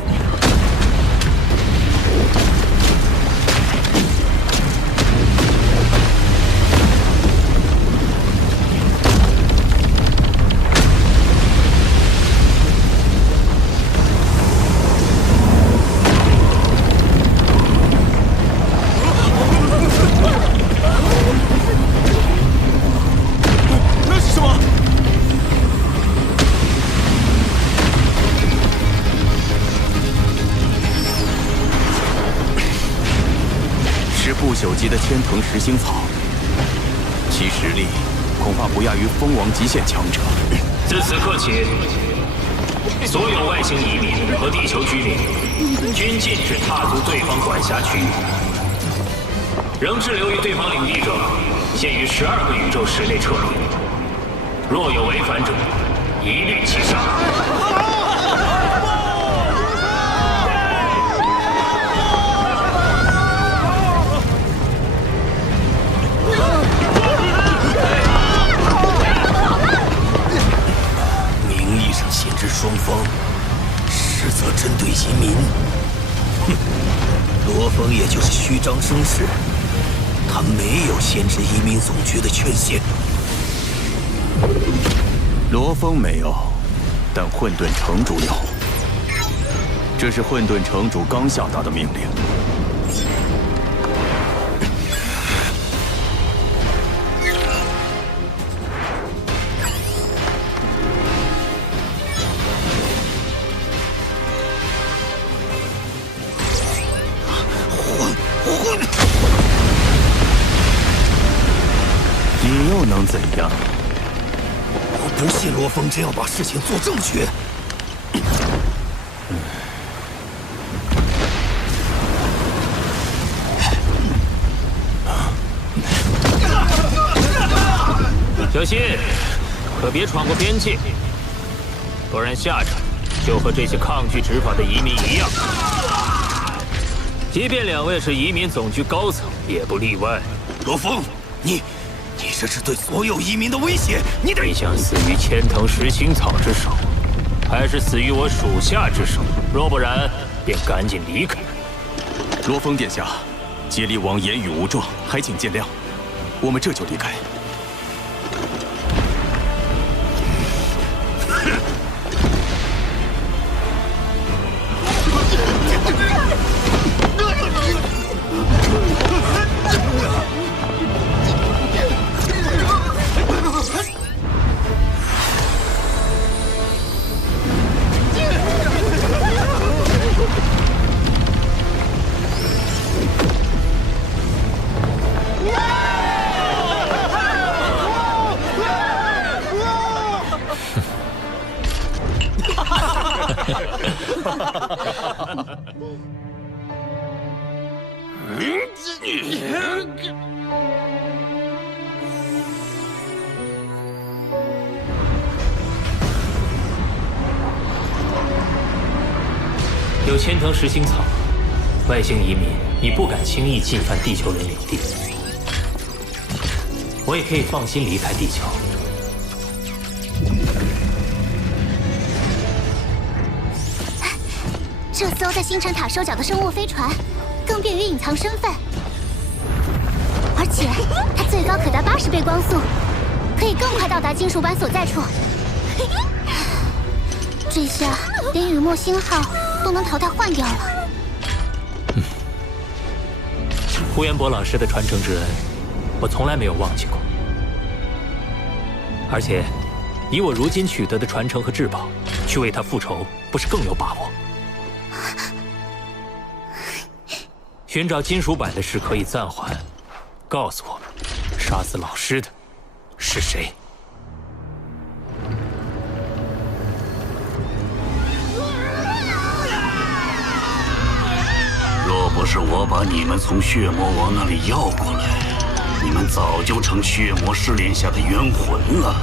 不朽级的千藤实心草，其实力恐怕不亚于蜂王极限强者。自此刻起，所有外星移民和地球居民均禁止踏足对方管辖区域，仍滞留于对方领地者，限于12个宇宙时内撤离。若有违反者，一律击杀。限制双方，实则针对移民。哼，罗峰也就是虚张声势，他没有限制移民总局的权限。罗峰没有，但混沌城主有。这是混沌城主刚下达的命令。你又能怎样？我不信罗峰真要把事情做正确。小心，可别闯过边界，不然下场就和这些抗拒执法的移民一样。即便2位是移民总局高层，也不例外。罗峰，你这是对所有移民的威胁，你得……你想死于千藤实心草之手，还是死于我属下之手？若不然，便赶紧离开。罗峰殿下，接力王言语无状，还请见谅。我们这就离开。有千藤实心草，外星移民你不敢轻易进犯地球人领地，我也可以放心离开地球。这艘在星辰塔收缴的生物飞船，更便于隐藏身份，而且它最高可达80倍光速，可以更快到达金属板所在处。这下连雨墨星号都能淘汰换掉了。胡彦博老师的传承之恩，我从来没有忘记过。而且，以我如今取得的传承和至宝，去为他复仇，不是更有把握？寻找金属板的事可以暂缓，告诉我，杀死老师的是谁？若不是我把你们从血魔王那里要过来，你们早就成血魔试炼下的冤魂了。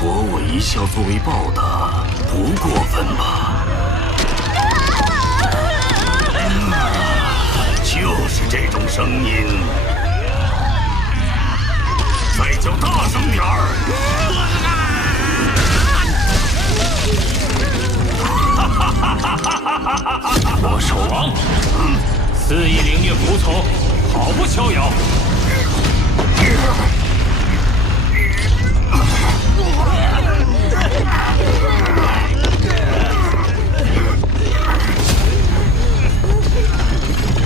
博我一笑作为报答，不过分吧？就是这种声音，再叫大声点儿！魔兽王，肆意凌虐仆从，好不逍遥！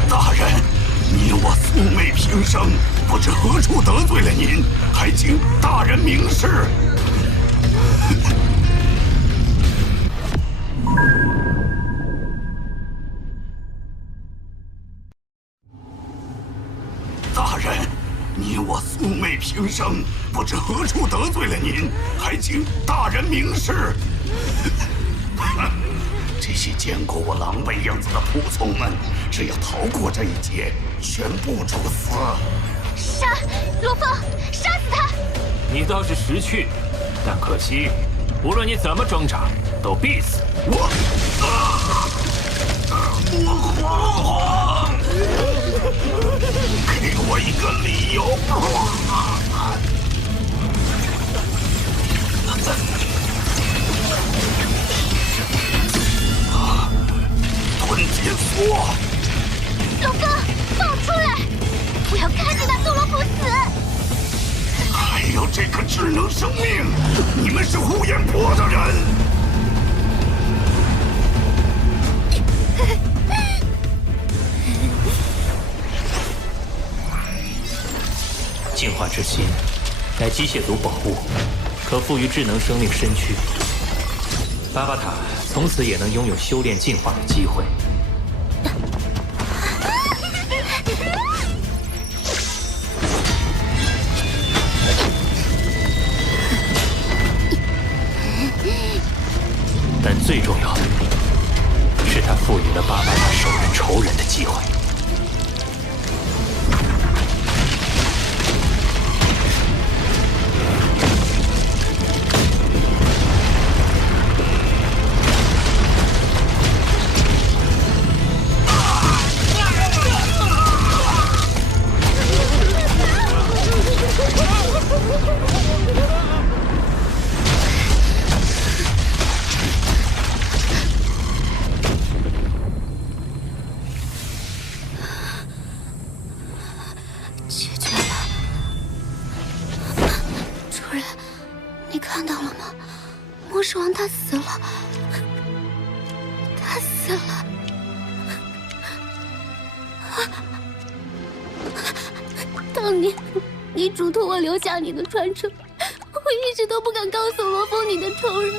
大人，你我素昧平生，不知何处得罪了您，还请大人明示。大人，你我素昧平生，不知何处得罪了您，还请大人明示。这些见过我狼狈样子的仆从们，只要逃过这一劫，全部处死。杀罗峰，杀死他！你倒是识趣，但可惜，无论你怎么挣扎，都必死。我皇皇，给我一个理由！吞铁锁！龙哥，放我出来！我要看着那苏罗普死！还有这个智能生命，你们是呼延波的人！净化之心，乃机械族宝物，可赋予智能生命身躯。巴巴塔从此也能拥有修炼进化的机会。但最重要的是，他赋予了巴巴塔手刃仇人的机会。留下你的传承，我一直都不敢告诉罗峰你的仇人，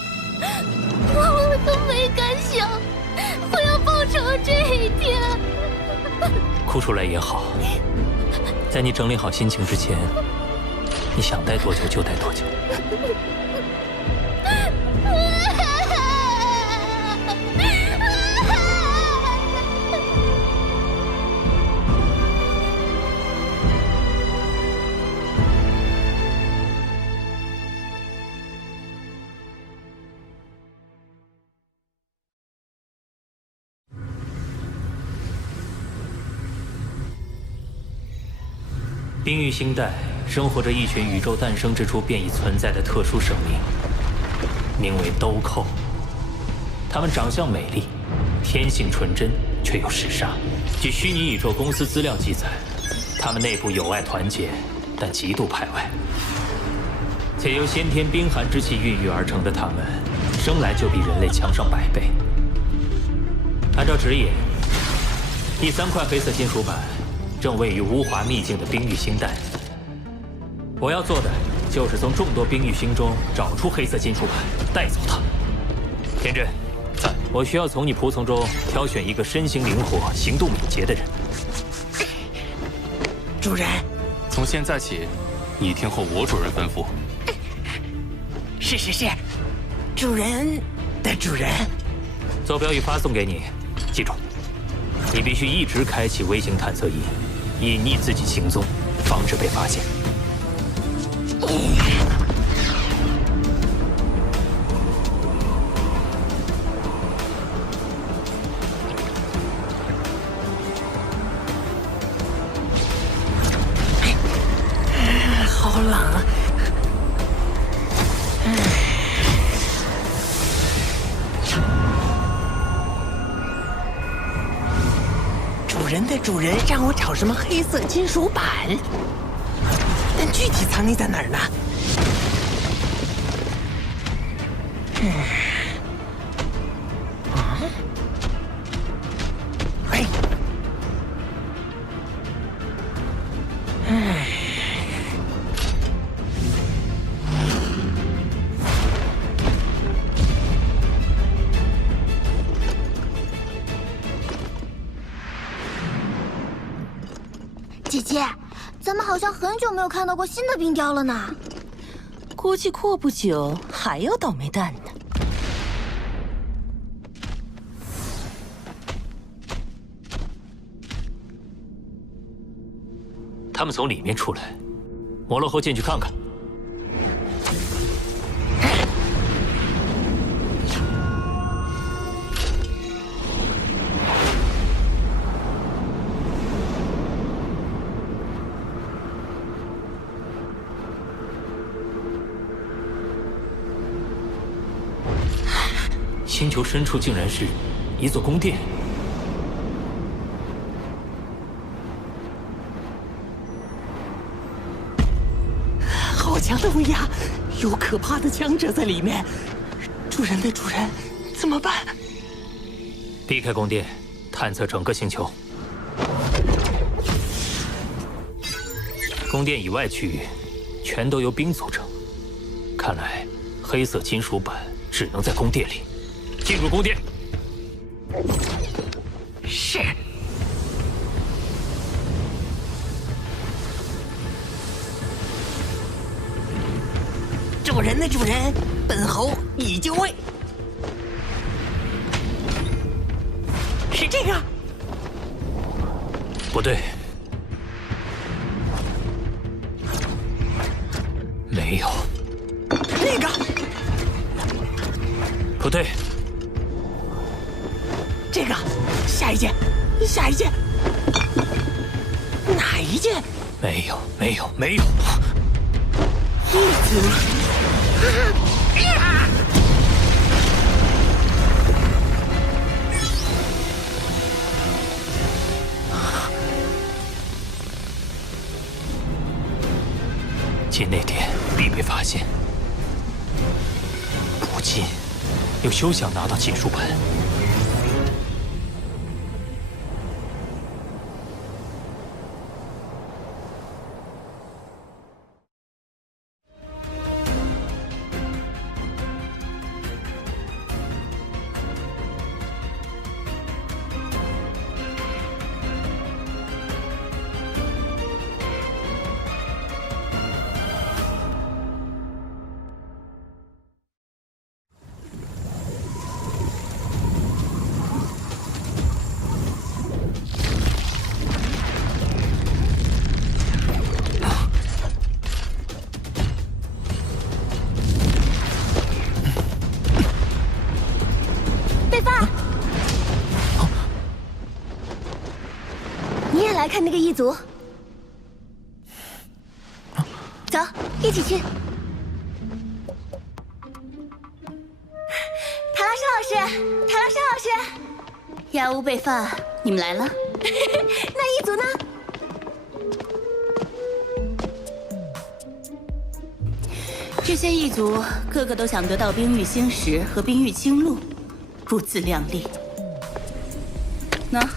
我都没敢想我要报仇这一天。哭出来也好，在你整理好心情之前，你想待多久就待多久。冰域星带生活着一群宇宙诞生之初便已存在的特殊生命，名为兜寇。他们长相美丽，天性纯真，却又嗜杀。据虚拟宇宙公司资料记载，他们内部友爱团结，但极度排外。且由先天冰寒之气孕育而成的他们，生来就比人类强上100倍。按照指引，第3块黑色金属板正位于乌华秘境的冰域星带。我要做的就是从众多冰域星中找出黑色金属板，带走它。天真，在，我需要从你仆从中挑选一个身形灵活、行动敏捷的人。主人，从现在起，你听候我主人吩咐。是，主人的主人。坐标已发送给你，记住，你必须一直开启微型探测仪，隐匿自己行踪，防止被发现。好冷啊！主人的主人让我找什么黑色金属板，但具体藏匿在哪儿呢？姐姐，咱们好像很久没有看到过新的冰雕了呢。估计过不久还有倒霉蛋呢。他们从里面出来，摩洛后进去看看。星球深处竟然是一座宫殿。好强的威压，有可怕的强者在里面。主人的主人，怎么办？避开宫殿，探测整个星球。宫殿以外区域全都由冰组成，看来黑色金属板只能在宫殿里。进入宫殿。是。主人的主人，本侯已就位。是这个？不对，没有。那个？不对。这个，下一件，下一件，哪一件？没有。一组。进内殿必被发现，不进又休想拿到金属板。来看那个异族。一起去。塔拉莎老师，塔拉莎老师，亚乌贝发，你们来了。那异族呢？这些异族个个都想得到冰域星石和冰域青露，不自量力。那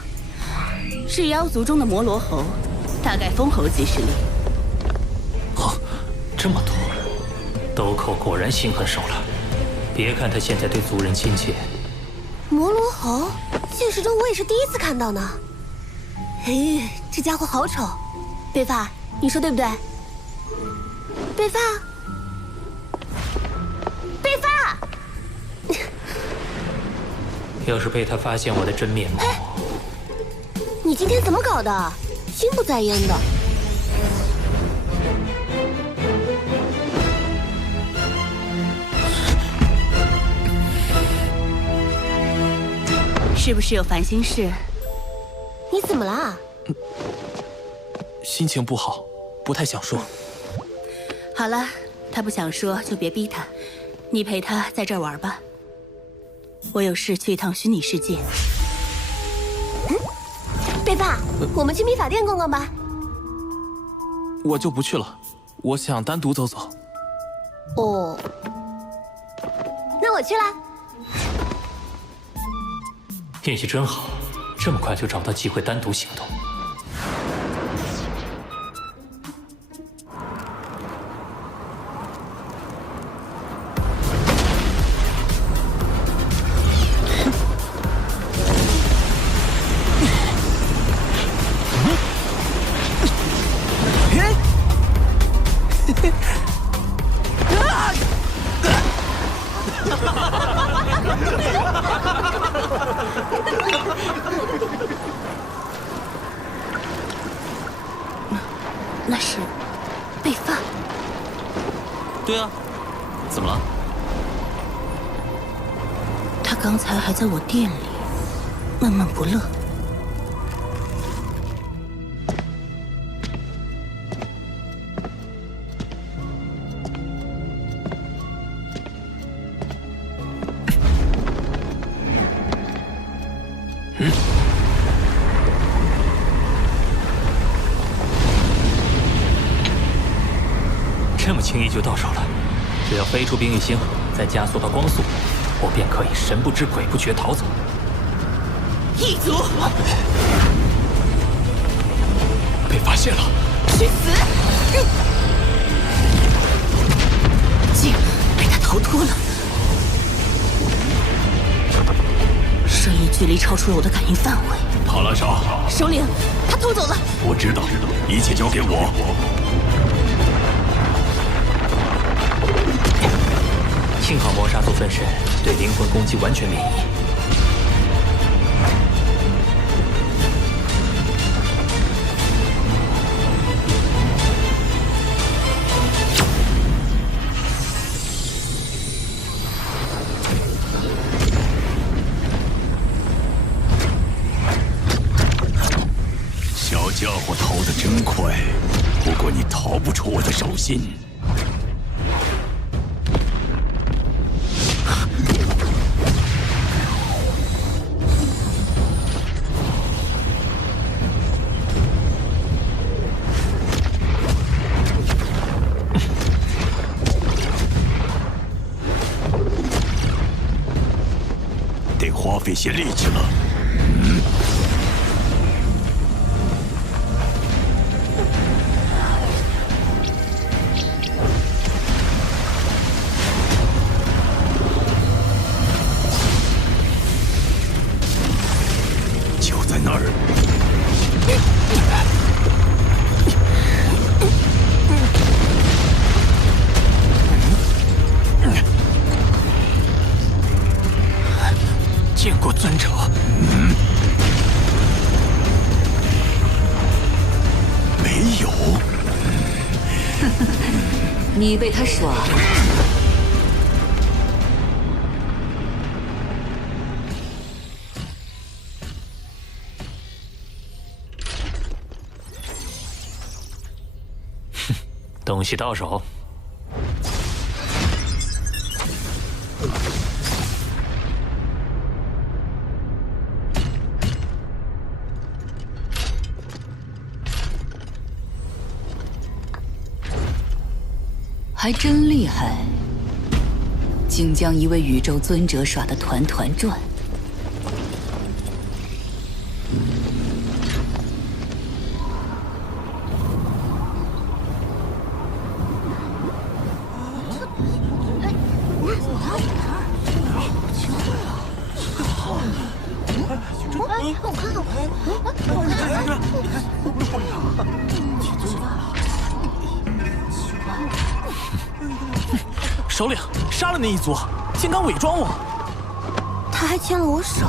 是妖族中的摩罗侯，大概封侯级实力。哦，这么多，斗寇果然心狠手辣。别看他现在对族人亲切，摩罗侯，现实中我也是第一次看到呢。嘿，这家伙好丑。贝发，你说对不对？贝发，贝发。要是被他发现我的真面目，你今天怎么搞的？心不在焉的。是不是有烦心事？你怎么啦？心情不好，不太想说。好了，他不想说就别逼他，你陪他在这儿玩吧。我有事去一趟虚拟世界。贝发，我们去秘法店逛逛吧。我就不去了，我想单独走走。哦，那我去啦。运气真好，这么快就找到机会单独行动。那是贝发。对啊，怎么了？他刚才还在我店里闷闷不乐。这么轻易就到手了，只要飞出冰域星，再加速到光速，我便可以神不知鬼不觉逃走。异族被发现了，去死！竟被他逃脱了，声音距离超出了我的感应范围。塔拉莎，首领，他偷走了。我知道，一切交给我。幸好魔杀族分身对灵魂攻击完全免疫。小家伙逃得真快，不过你逃不出我的手心。得花费些力气了。就在那儿。见过尊者。没有。你被他耍了。东西到手，还真厉害，竟将一位宇宙尊者耍得团团转。首领杀了那一族，竟敢伪装我！他还牵了我手。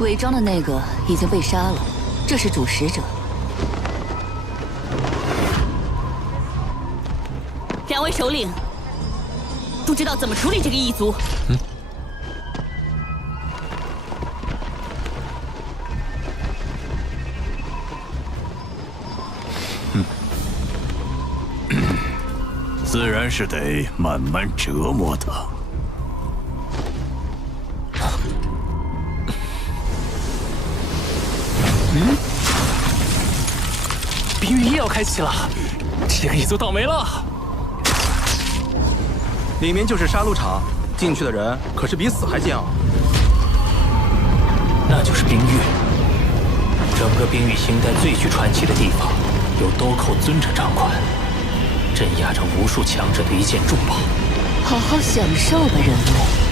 伪装的那个已经被杀了，这是主使者。两位首领，不知道怎么处理这个异族。自然是得慢慢折磨他。冰域夜要开启了，这个异族倒霉了。里面就是杀戮场，进去的人可是比死还煎熬。那就是冰域，整个冰域星带最具传奇的地方，由兜寇尊者掌管。镇压着无数强者的一件重宝，好好享受吧，人类。